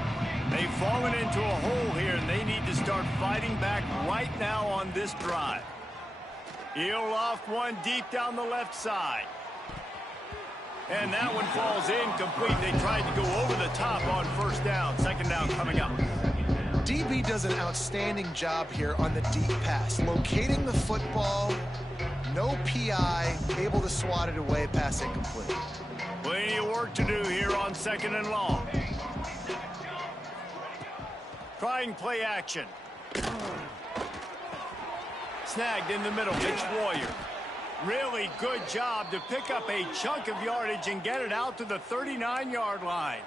They've fallen into a hole here, and they need to start fighting back right now on this drive. He'll loft one deep down the left side. And that one falls incomplete. They tried to go over the top on 1st down. 2nd down coming up. DB does an outstanding job here on the deep pass. Locating the football, no PI, able to swat it away, pass incomplete. Plenty of work to do here on 2nd and long. Trying play action. Snagged in the middle. It's Warrior. Really good job to pick up a chunk of yardage and get it out to the 39-yard line.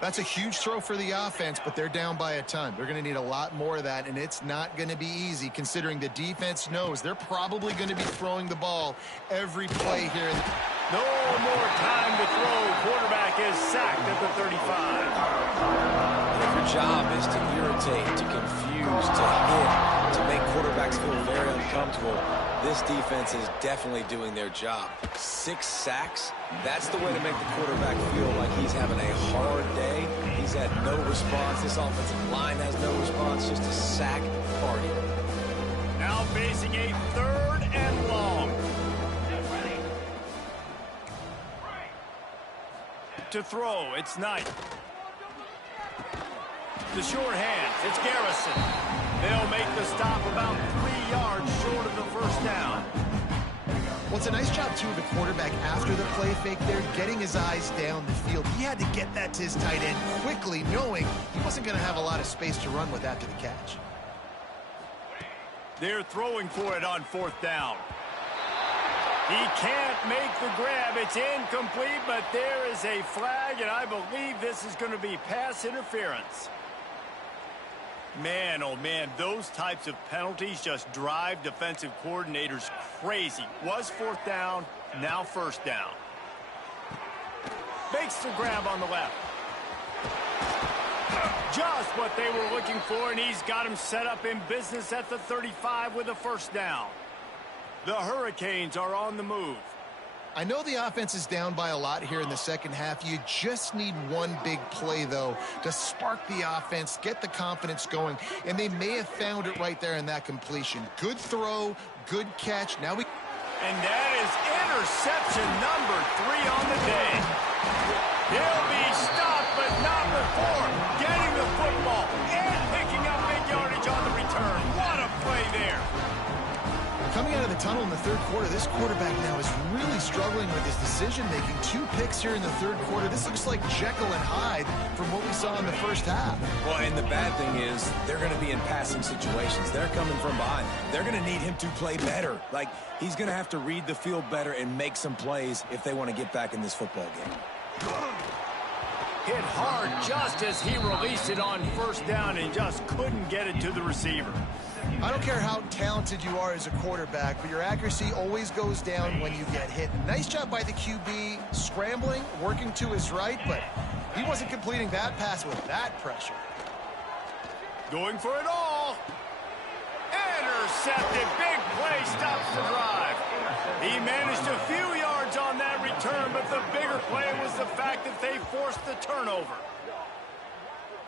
That's a huge throw for the offense, but they're down by a ton. They're going to need a lot more of that, and it's not going to be easy considering the defense knows they're probably going to be throwing the ball every play here. No more time to throw. Quarterback is sacked at the 35. If your job is to irritate, to confuse, to hit, to make quarterbacks feel very uncomfortable, this defense is definitely doing their job. 6 sacks, that's the way to make the quarterback feel like he's having a hard day. He's had no response. This offensive line has no response, just a sack party. Now facing a 3rd and long. To throw, it's Knight. The short hands, it's Garrison. They'll make the stop about 3 yards short of the 1st down. Well, it's a nice job, too, of the quarterback after the play fake there, getting his eyes down the field. He had to get that to his tight end quickly, knowing he wasn't going to have a lot of space to run with after the catch. They're throwing for it on 4th down. He can't make the grab. It's incomplete, but there is a flag, and I believe this is going to be pass interference. Man, oh man, those types of penalties just drive defensive coordinators crazy. Was 4th down, now 1st down. Makes the grab on the left. Just what they were looking for, and he's got him set up in business at the 35 with a 1st down. The Hurricanes are on the move. I know the offense is down by a lot here in the 2nd half. You just need one big play, though, to spark the offense, get the confidence going, and they may have found it right there in that completion. Good throw, good catch. Now we... And that is interception number 3 on the day. He'll be stopped, but not before getting the football and picking up big yardage on the return. What a play there. Coming out of the tunnel in the 3rd quarter, this quarterback now is really struggling with his decision-making. 2 picks here in the 3rd quarter. This looks like Jekyll and Hyde from what we saw in the 1st half. Well, and the bad thing is they're going to be in passing situations. They're coming from behind. They're going to need him to play better. Like, he's going to have to read the field better and make some plays if they want to get back in this football game. Hit hard just as he released it on 1st down and just couldn't get it to the receiver. I don't care how talented you are as a quarterback, but your accuracy always goes down when you get hit. Nice job by the QB scrambling, working to his right, but He wasn't completing that pass with that pressure. Going for it all. Intercepted. Big play. Stops the drive. He managed a few yards on that return, but the bigger play was the fact that they forced the turnover.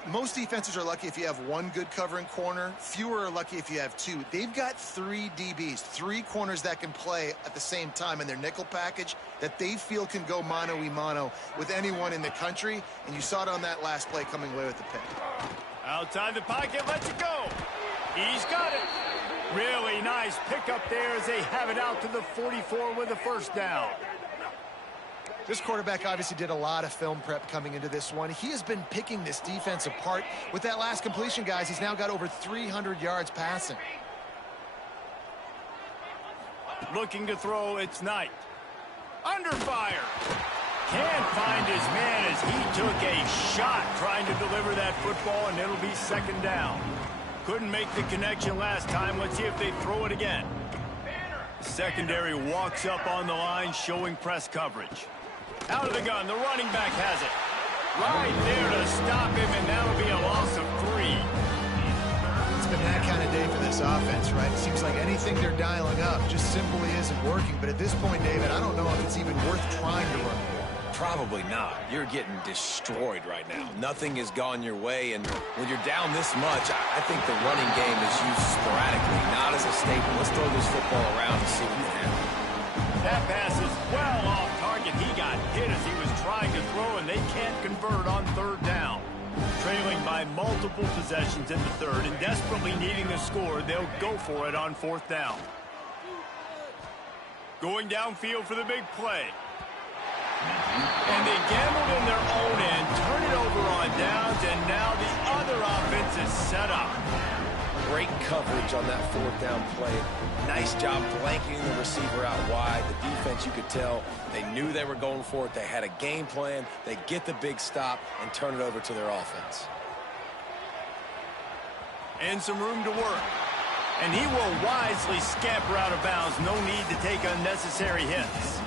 Most defenses are lucky if you have one good covering corner. Fewer are lucky if you have two. They've got 3 DBs, 3 corners that can play at the same time in their nickel package that they feel can go mano-a-mano with anyone in the country. And you saw it on that last play coming away with the pick. Outside the pocket, lets it go. He's got it. Really nice pickup there as they have it out to the 44 with a first down. This quarterback obviously did a lot of film prep coming into this one. He has been picking this defense apart. With that last completion, guys, he's now got over 300 yards passing. Looking to throw, it's Knight. Under fire. Can't find his man as he took a shot trying to deliver that football, and it'll be second down. Couldn't make the connection last time. Let's see if they throw it again. Secondary walks up on the line, showing press coverage. Out of the gun, the running back has it. Right there to stop him, and that'll be a loss of 3. It's been that kind of day for this offense, right? It seems like anything they're dialing up just simply isn't working. But at this point, David, I don't know if it's even worth trying to run. Probably not. You're getting destroyed right now. Nothing has gone your way, and when you're down this much, I think the running game is used sporadically, not as a staple. Let's throw this football around and see what can happen. That pass is well off target. He got hit as he was trying to throw, and they can't convert on third down. Trailing by multiple possessions in the third and desperately needing a score, they'll go for it on fourth down. Going downfield for the big play. And they gambled in their own end, turn it over on downs, and now the other offense is set up. Great coverage on that fourth down play. Nice job blanketing the receiver out wide. The defense, you could tell, they knew they were going for it. They had a game plan. They get the big stop and turn it over to their offense. And some room to work. And he will wisely scamper out of bounds. No need to take unnecessary hits.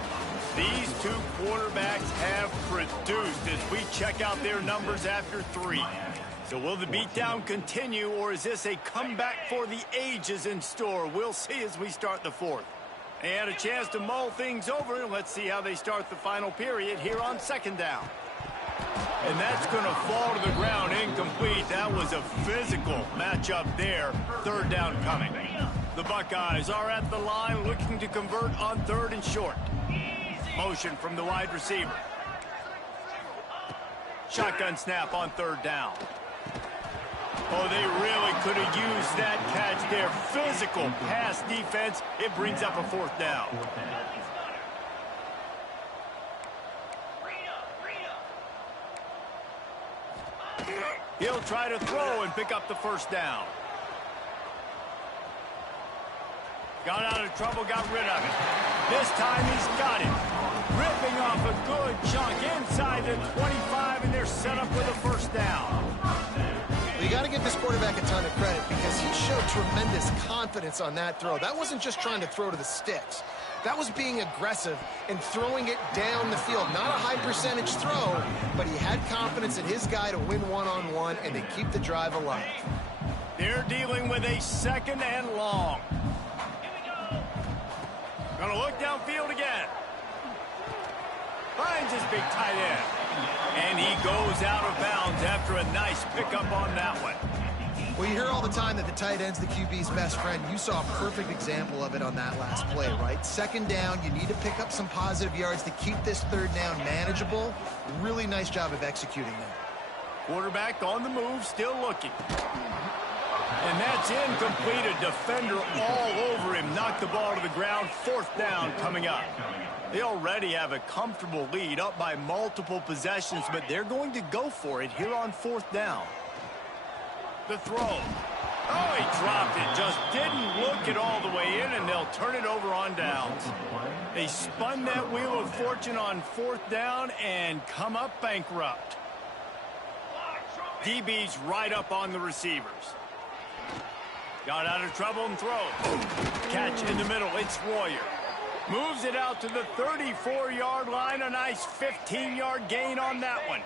These two quarterbacks have produced as we check out their numbers after 3. So will the beatdown continue, or is this a comeback for the ages in store? We'll see as we start the fourth. They had a chance to mull things over, and let's see how they start the final period here on second down. And that's going to fall to the ground incomplete. That was a physical matchup there. Third down coming. The Buckeyes are at the line looking to convert on third and short. Motion from the wide receiver. Shotgun snap on third down. Oh, they really could have used that catch there. Physical pass defense. It brings up a fourth down. He'll try to throw and pick up the first down. Got out of trouble, got rid of it. This time he's got it. Ripping off a good chunk inside the 25, and they're set up with a first down. Well, you got to give this quarterback a ton of credit because he showed tremendous confidence on that throw. That wasn't just trying to throw to the sticks. That was being aggressive and throwing it down the field. Not a high percentage throw, but he had confidence in his guy to win one-on-one and to keep the drive alive. They're dealing with a second and long. Gonna look downfield again. Finds his big tight end. And he goes out of bounds after a nice pickup on that one. Well, you hear all the time that the tight end's the QB's best friend. You saw a perfect example of it on that last play, right? Second down, you need to pick up some positive yards to keep this third down manageable. Really nice job of executing that. Quarterback on the move, still looking. And that's incomplete. A defender all over him. Knocked the ball to the ground. Fourth down coming up. They already have a comfortable lead, up by multiple possessions, but they're going to go for it here on fourth down. The throw. Oh, he dropped it. Just didn't look it all the way in, and they'll turn it over on downs. They spun that wheel of fortune on fourth down and come up bankrupt. DB's right up on the receivers. Got out of trouble and throws. Catch in the middle. It's Royer. Moves it out to the 34-yard line. A nice 15-yard gain on that one.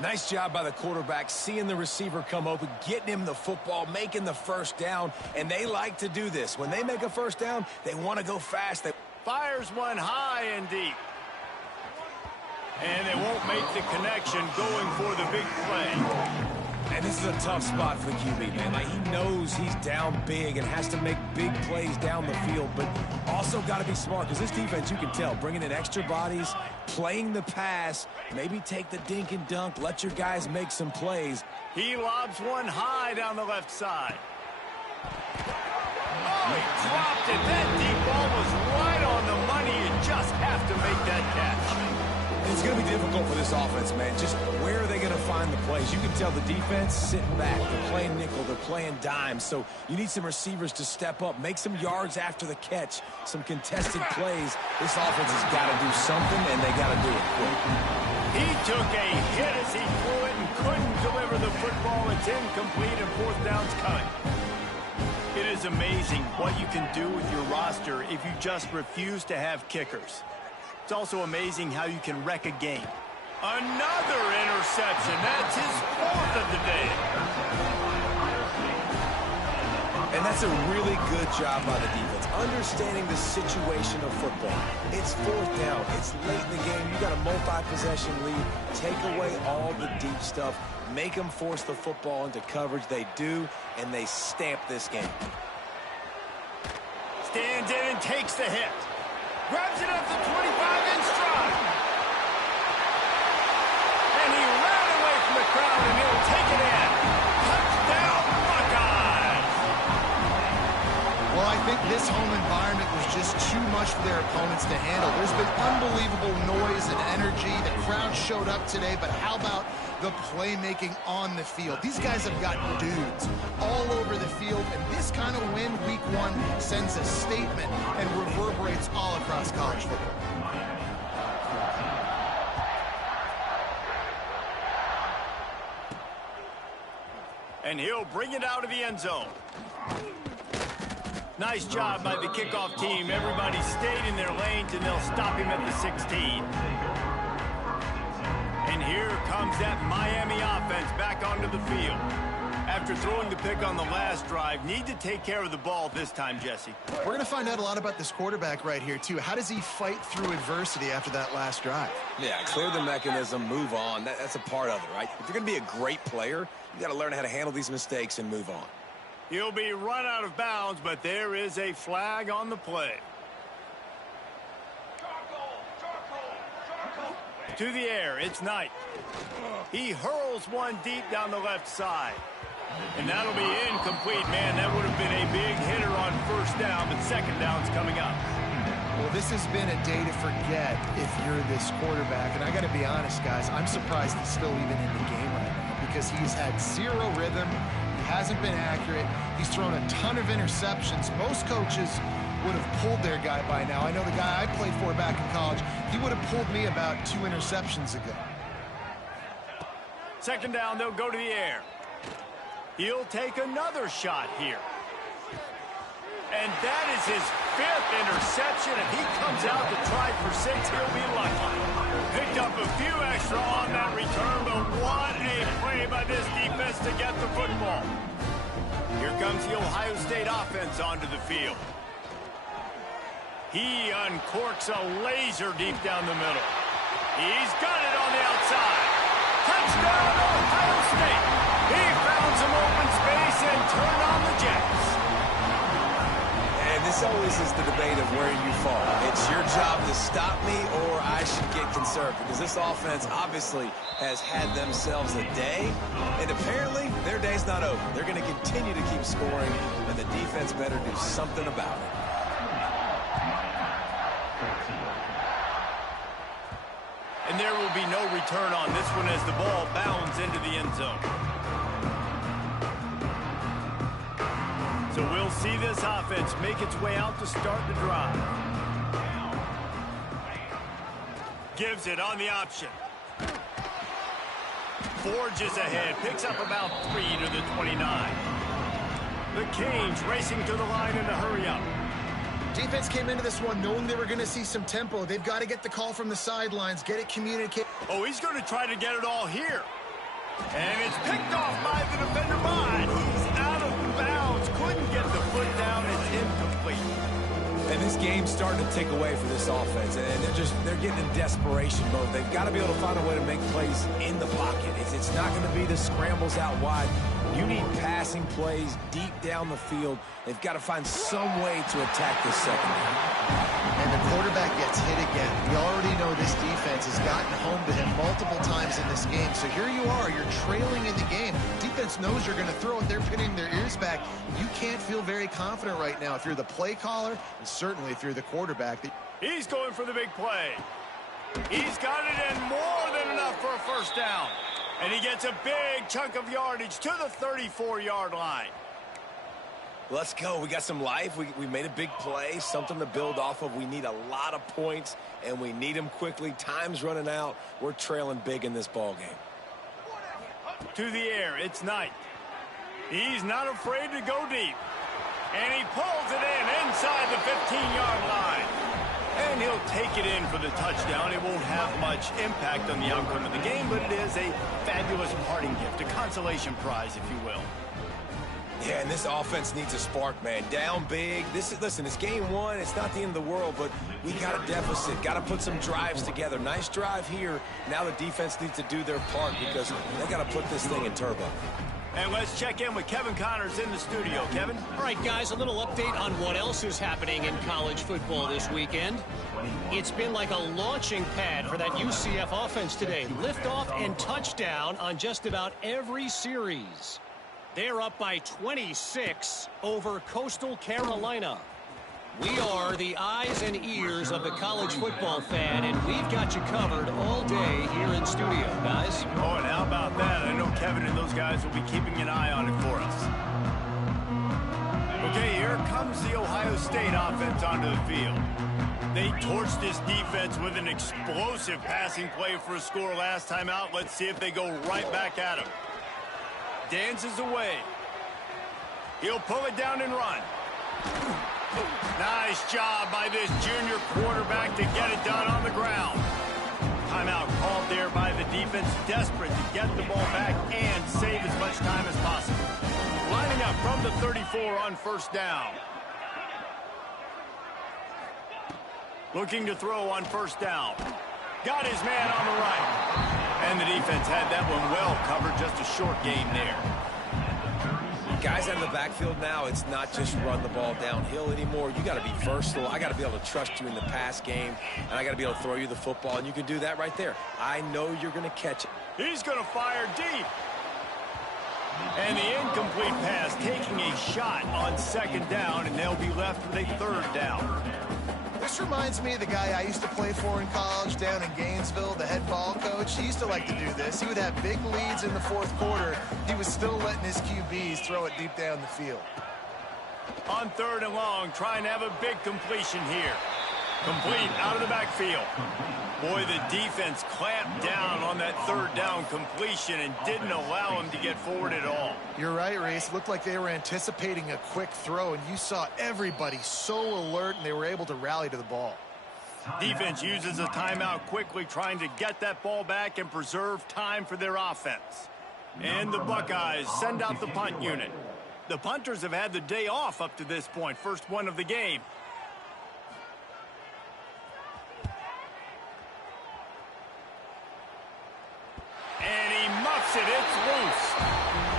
Nice job by the quarterback, seeing the receiver come open, getting him the football, making the first down, and they like to do this. When they make a first down, they want to go fast. They Fires one high and deep. And they won't make the connection going for the big play. And this is a tough spot for the QB, man. Like, he knows he's down big and has to make big plays down the field, but also got to be smart because this defense, you can tell, bringing in extra bodies, playing the pass, maybe take the dink and dunk, let your guys make some plays. He lobs one high down the left side. Oh, he dropped it. That deep ball was right on the money. You just have to make that catch. It's going to be difficult for this offense, man. Just where are they going to find the plays? You can tell the defense sitting back. They're playing nickel. They're playing dime. So you need some receivers to step up, make some yards after the catch, some contested plays. This offense has got to do something, and they got to do it quick. He took a hit as he threw it and couldn't deliver the football. It's incomplete, and fourth down's coming. It is amazing what you can do with your roster if you just refuse to have kickers. It's also amazing how you can wreck a game. Another interception. That's his fourth of the day. And that's a really good job by the defense, understanding the situation of football. It's fourth down. It's late in the game. You got a multi-possession lead. Take away all the deep stuff. Make them force the football into coverage. They do, and they stamp this game. Stands in and takes the hit. Grabs it up to 25 in stride. And he ran away from the crowd, and he'll take it in. Touchdown, Buckeyes! Well, I think this home environment was just too much for their opponents to handle. There's been unbelievable noise and energy. The crowd showed up today, but how about the playmaking on the field? These guys have got dudes all over the field, and this kind of win week one sends a statement and reverberates all across college football. And he'll bring it out of the end zone. Nice job by the kickoff team. Everybody stayed in their lanes, and they'll stop him at the 16. And here comes that Miami offense back onto the field. After throwing the pick on the last drive, need to take care of the ball this time, Jesse. We're going to find out a lot about this quarterback right here, too. How does he fight through adversity after that last drive? Yeah, clear the mechanism, move on. That's a part of it, right? If you're going to be a great player, you got to learn how to handle these mistakes and move on. He'll be run out of bounds, but there is a flag on the play. To the air, it's Knight. He hurls one deep down the left side. And that'll be incomplete, man. That would have been a big hitter on first down, but second down's coming up. Well, this has been a day to forget if you're this quarterback. And I got to be honest, guys, I'm surprised he's still even in the game right now because he's had zero rhythm. He hasn't been accurate. He's thrown a ton of interceptions. Most coaches would have pulled their guy by now. I know the guy I played for back in college, he would have pulled me about 2 interceptions ago. Second down, they'll go to the air. He'll take another shot here. And that is his 5th interception. If he comes out to try for 6, he'll be lucky. Picked up a few extra on that return, but what a play by this defense to get the football. Here comes the Ohio State offense onto the field. He uncorks a laser deep down the middle. He's got it on the outside. Touchdown, Ohio State. He found some open space and turned on the Jets. And this always is the debate of where you fall. It's your job to stop me or I should get conserved because this offense obviously has had themselves a day, and apparently their day's not over. They're going to continue to keep scoring, and the defense better do something about it. And there will be no return on this one as the ball bounds into the end zone. So we'll see this offense make its way out to start the drive. Gives it on the option. Forges ahead, picks up about 3 to the 29. The Canes racing to the line in a hurry up. Defense came into this one knowing they were going to see some tempo. They've got to get the call from the sidelines, get it communicated. Oh, he's going to try to get it all here. And it's picked off by the defender, but he's out of bounds. Couldn't get the foot down. It's incomplete. And this game's starting to take away from this offense, and they're getting in desperation mode. They've got to be able to find a way to make plays in the pocket. It's not going to be the scrambles out wide. You need passing plays deep down the field. They've got to find some way to attack this secondary. And the quarterback gets hit again. We already know this defense has gotten home to him multiple times in this game. So here you are, you're trailing in the game. Defense knows you're going to throw it. They're pinning their ears back. You can't feel very confident right now if you're the play caller, and certainly if you're the quarterback. He's going for the big play. He's got it in more than enough for a first down. And he gets a big chunk of yardage to the 34-yard line. Let's go. We got some life. We made a big play, something to build off of. We need a lot of points, and we need them quickly. Time's running out. We're trailing big in this ball game. To the air, it's Knight. He's not afraid to go deep. And he pulls it in inside the 15-yard line. And he'll take it in for the touchdown. It won't have much impact on the outcome of the game, but it is a fabulous parting gift, a consolation prize, if you will. Yeah, and this offense needs a spark, man. Down big. Listen, it's game one. It's not the end of the world, but we got a deficit. Got to put some drives together. Nice drive here. Now the defense needs to do their part because they got to put this thing in turbo. And let's check in with Kevin Connors in the studio. Kevin? All right, guys, a little update on what else is happening in college football this weekend. It's been like a launching pad for that UCF offense today. Liftoff and touchdown on just about every series. They're up by 26 over Coastal Carolina. We are the eyes and ears of the college football fan, and we've got you covered all day here in studio, guys. Oh, and how about that? I know Kevin and those guys will be keeping an eye on it for us. Okay, here comes the Ohio State offense onto the field. They torched this defense with an explosive passing play for a score last time out. Let's see if they go right back at him. Dances away. He'll pull it down and run. Nice job by this junior quarterback to get it done on the ground. Timeout called there by the defense, desperate to get the ball back and save as much time as possible. Lining up from the 34 on first down. Looking to throw on first down. Got his man on the right. And the defense had that one well covered, just a short gain there. Guys out of the backfield now, it's not just run the ball downhill anymore. You got to be versatile. I got to be able to trust you in the pass game, and I got to be able to throw you the football, and you can do that right there. I know you're going to catch it. He's going to fire deep. And the incomplete pass taking a shot on second down, and they'll be left with a third down. This reminds me of the guy I used to play for in college down in Gainesville, the head ball coach. He used to like to do this. He would have big leads in the fourth quarter. He was still letting his QBs throw it deep down the field. On third and long, trying to have a big completion here. Complete out of the backfield. Boy, the defense clamped down on that third down completion and didn't allow him to get forward at all. You're right, Reese. Looked like they were anticipating a quick throw, and you saw everybody so alert, and they were able to rally to the ball. Defense uses a timeout quickly, trying to get that ball back and preserve time for their offense. And the Buckeyes send out the punt unit. The punters have had the day off up to this point, first one of the game. And he muffs it. It's loose.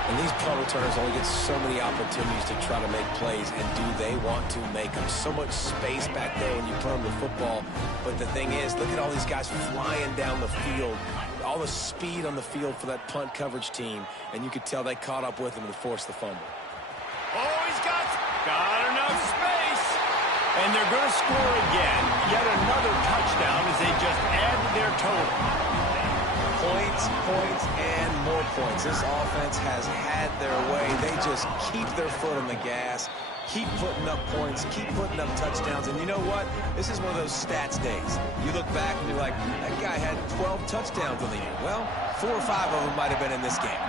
And these punt returners only get so many opportunities to try to make plays, and do they want to make them? So much space back there when you put them the football. But the thing is, look at all these guys flying down the field. All the speed on the field for that punt coverage team. And you could tell they caught up with him and forced the fumble. Oh, he's got enough space. And they're going to score again. Yet another touchdown as they just add to their total. Points, points, and more points. This offense has had their way. They just keep their foot on the gas, keep putting up points, keep putting up touchdowns. And you know what? This is one of those stats days. You look back and you're like, that guy had 12 touchdowns on the year. Well, 4 or 5 of them might have been in this game.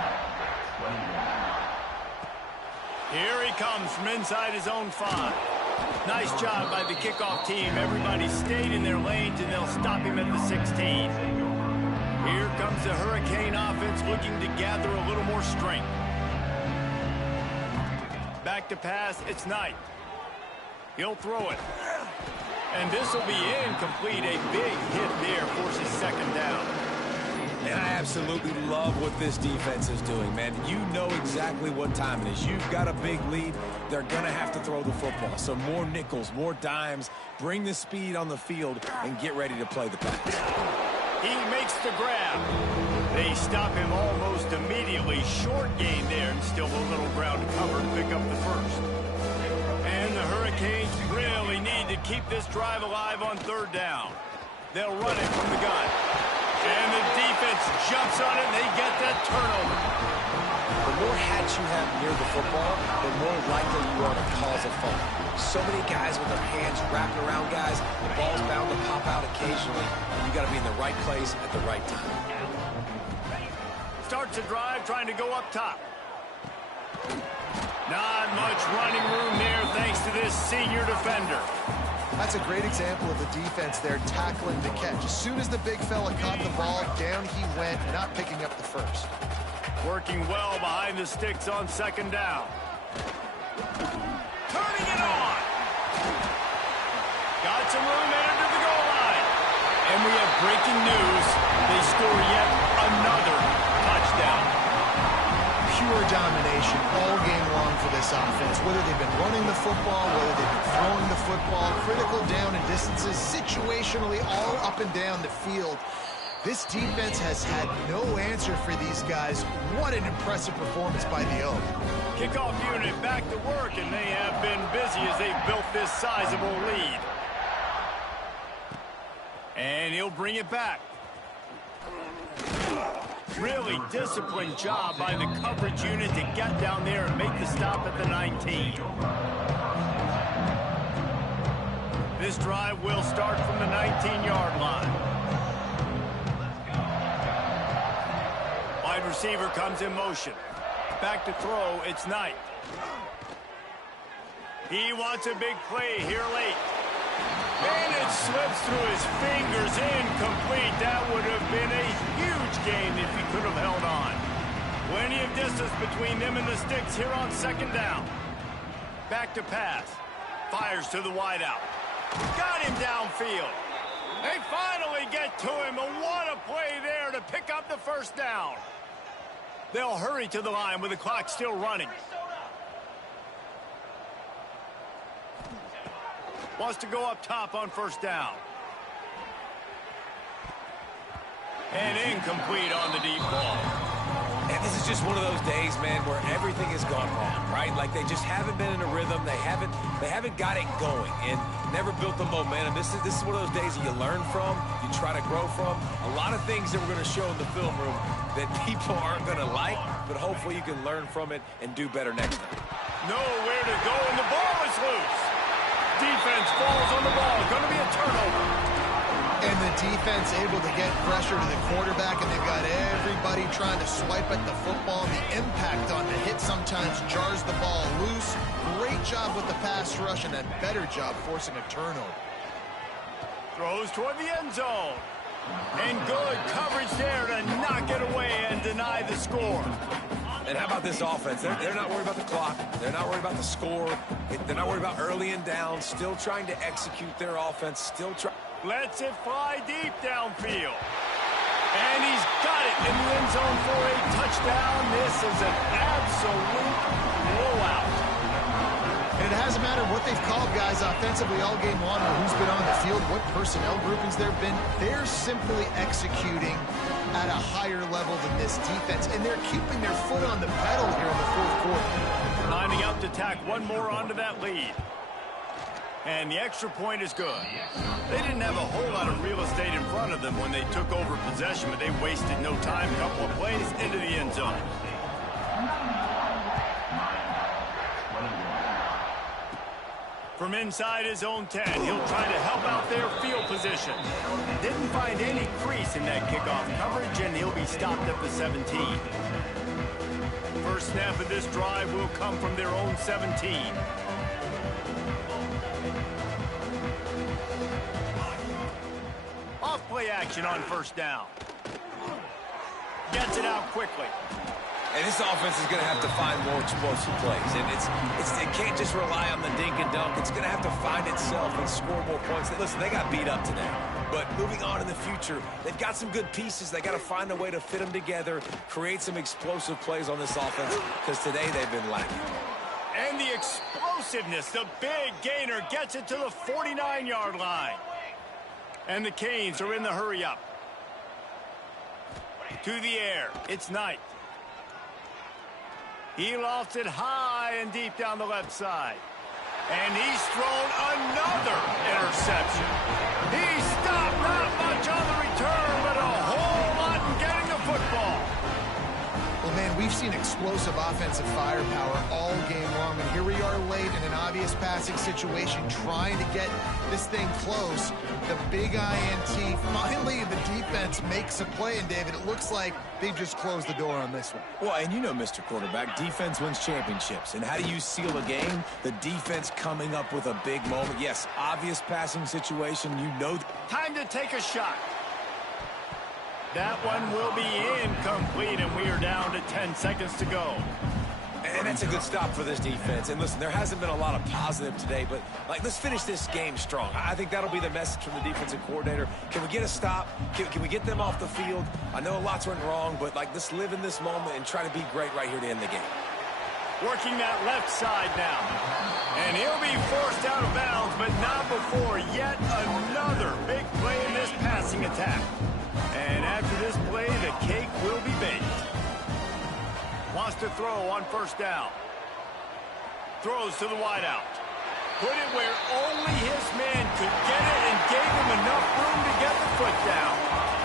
Here he comes from inside his own 5. Nice job by the kickoff team. Everybody stayed in their lanes, and they'll stop him at the 16. Here comes the Hurricane offense looking to gather a little more strength. Back to pass, it's Knight. He'll throw it. And this will be incomplete. A big hit there forces second down. And I absolutely love what this defense is doing, man. You know exactly what time it is. You've got a big lead. They're going to have to throw the football. So more nickels, more dimes. Bring the speed on the field and get ready to play the pass. He makes the grab. They stop him almost immediately. Short gain there and still a little ground to cover to pick up the first. And the Hurricanes really need to keep this drive alive on third down. They'll run it from the gun. And the defense jumps on it, and they get that turnover. The more hats you have near the football, the more likely you are to cause a fumble. So many guys with their hands wrapped around guys, the ball's bound to pop out occasionally, and you got to be in the right place at the right time. Starts a drive trying to go up top. Not much running room there thanks to this senior defender. That's a great example of the defense there tackling the catch. As soon as the big fella caught the ball, down he went, not picking up the first. Working well behind the sticks on second down. Turning it on. Got some room headed to the goal line. And we have breaking news. They score yet another touchdown. Pure domination all game long for this offense. Whether they've been running the football, whether they've been throwing the football, critical down and distances, situationally all up and down the field. This defense has had no answer for these guys. What an impressive performance by the O. Kickoff unit back to work, and they have been busy as they've built this sizable lead. And he'll bring it back. Really disciplined job by the coverage unit to get down there and make the stop at the 19. This drive will start from the 19-yard line. Wide receiver comes in motion. Back to throw, it's Knight. He wants a big play here late. And it slips through his fingers, incomplete. That would have been a huge gain if he could have held on. Plenty of distance between them and the sticks here on second down. Back to pass. Fires to the wideout. Got him downfield. They finally get to him, and what a play there to pick up the first down. They'll hurry to the line with the clock still running. Wants to go up top on first down. And incomplete on the deep ball. And this is just one of those days, man, where everything has gone wrong, right? Like they just haven't been in a rhythm. They haven't got it going and never built the momentum. This is one of those days that you learn from, you try to grow from. A lot of things that we're going to show in the film room that people aren't going to like, but hopefully you can learn from it and do better next time. Nowhere to go, and the ball is loose. Defense falls on the ball. Going to be a turnover. And the defense able to get pressure to the quarterback, and they've got everybody trying to swipe at the football. The impact on the hit sometimes jars the ball loose. Great job with the pass rush, and a better job forcing a turnover. Throws toward the end zone. And good coverage there to knock it away and deny the score. And how about this offense? They're not worried about the clock. They're not worried about the score. They're not worried about early and down. Still trying to execute their offense. Still trying. Lets it fly deep downfield. And he's got it in the end zone for a touchdown. This is an absolute blowout. And it hasn't mattered what they've called guys offensively all game long or who's been on the field, what personnel groupings there have been. They're simply executing at a higher level than this defense, and they're keeping their foot on the pedal here in the fourth quarter. Lining up to tack one more onto that lead. And the extra point is good. They didn't have a whole lot of real estate in front of them when they took over possession, but they wasted no time. A couple of plays into the end zone. From inside his own 10, he'll try to help out their field position. Didn't find any crease in that kickoff coverage, and he'll be stopped at the 17. First snap of this drive will come from their own 17. Off play action on first down. Gets it out quickly. And this offense is going to have to find more explosive plays. And it can't just rely on the dink and dunk. It's going to have to find itself and score more points. Listen, they got beat up today. But moving on in the future, they've got some good pieces. They got to find a way to fit them together, create some explosive plays on this offense, because today they've been lacking. And the explosiveness, the big gainer gets it to the 49-yard line. And the Canes are in the hurry-up. To the air, it's Knight. He lofts it high and deep down the left side. And he's thrown another interception. He stopped not much on the return, but a whole lot in getting the football. Well, man, we've seen explosive offensive firepower all game long, and here we are late in an obvious passing situation trying to get this thing close. The big INT, finally the defense makes a play, and David, it looks like they just closed the door on this one. Well, and you know, Mr. Quarterback, defense wins championships. And how do you seal a game? The defense coming up with a big moment. Yes, obvious passing situation, you know. Time to take a shot. That one will be incomplete, and we are down to 10 seconds to go. And that's a good stop for this defense. And listen, there hasn't been a lot of positive today, but let's finish this game strong. I think that'll be the message from the defensive coordinator. Can we get a stop? Can we get them off the field? I know lots went wrong, but let's live in this moment and try to be great right here to end the game. Working that left side now. And he'll be forced out of bounds, but not before yet another big play in this passing attack. And after this play, the cake will be baked. Wants to throw on first down. Throws to the wideout. Put it where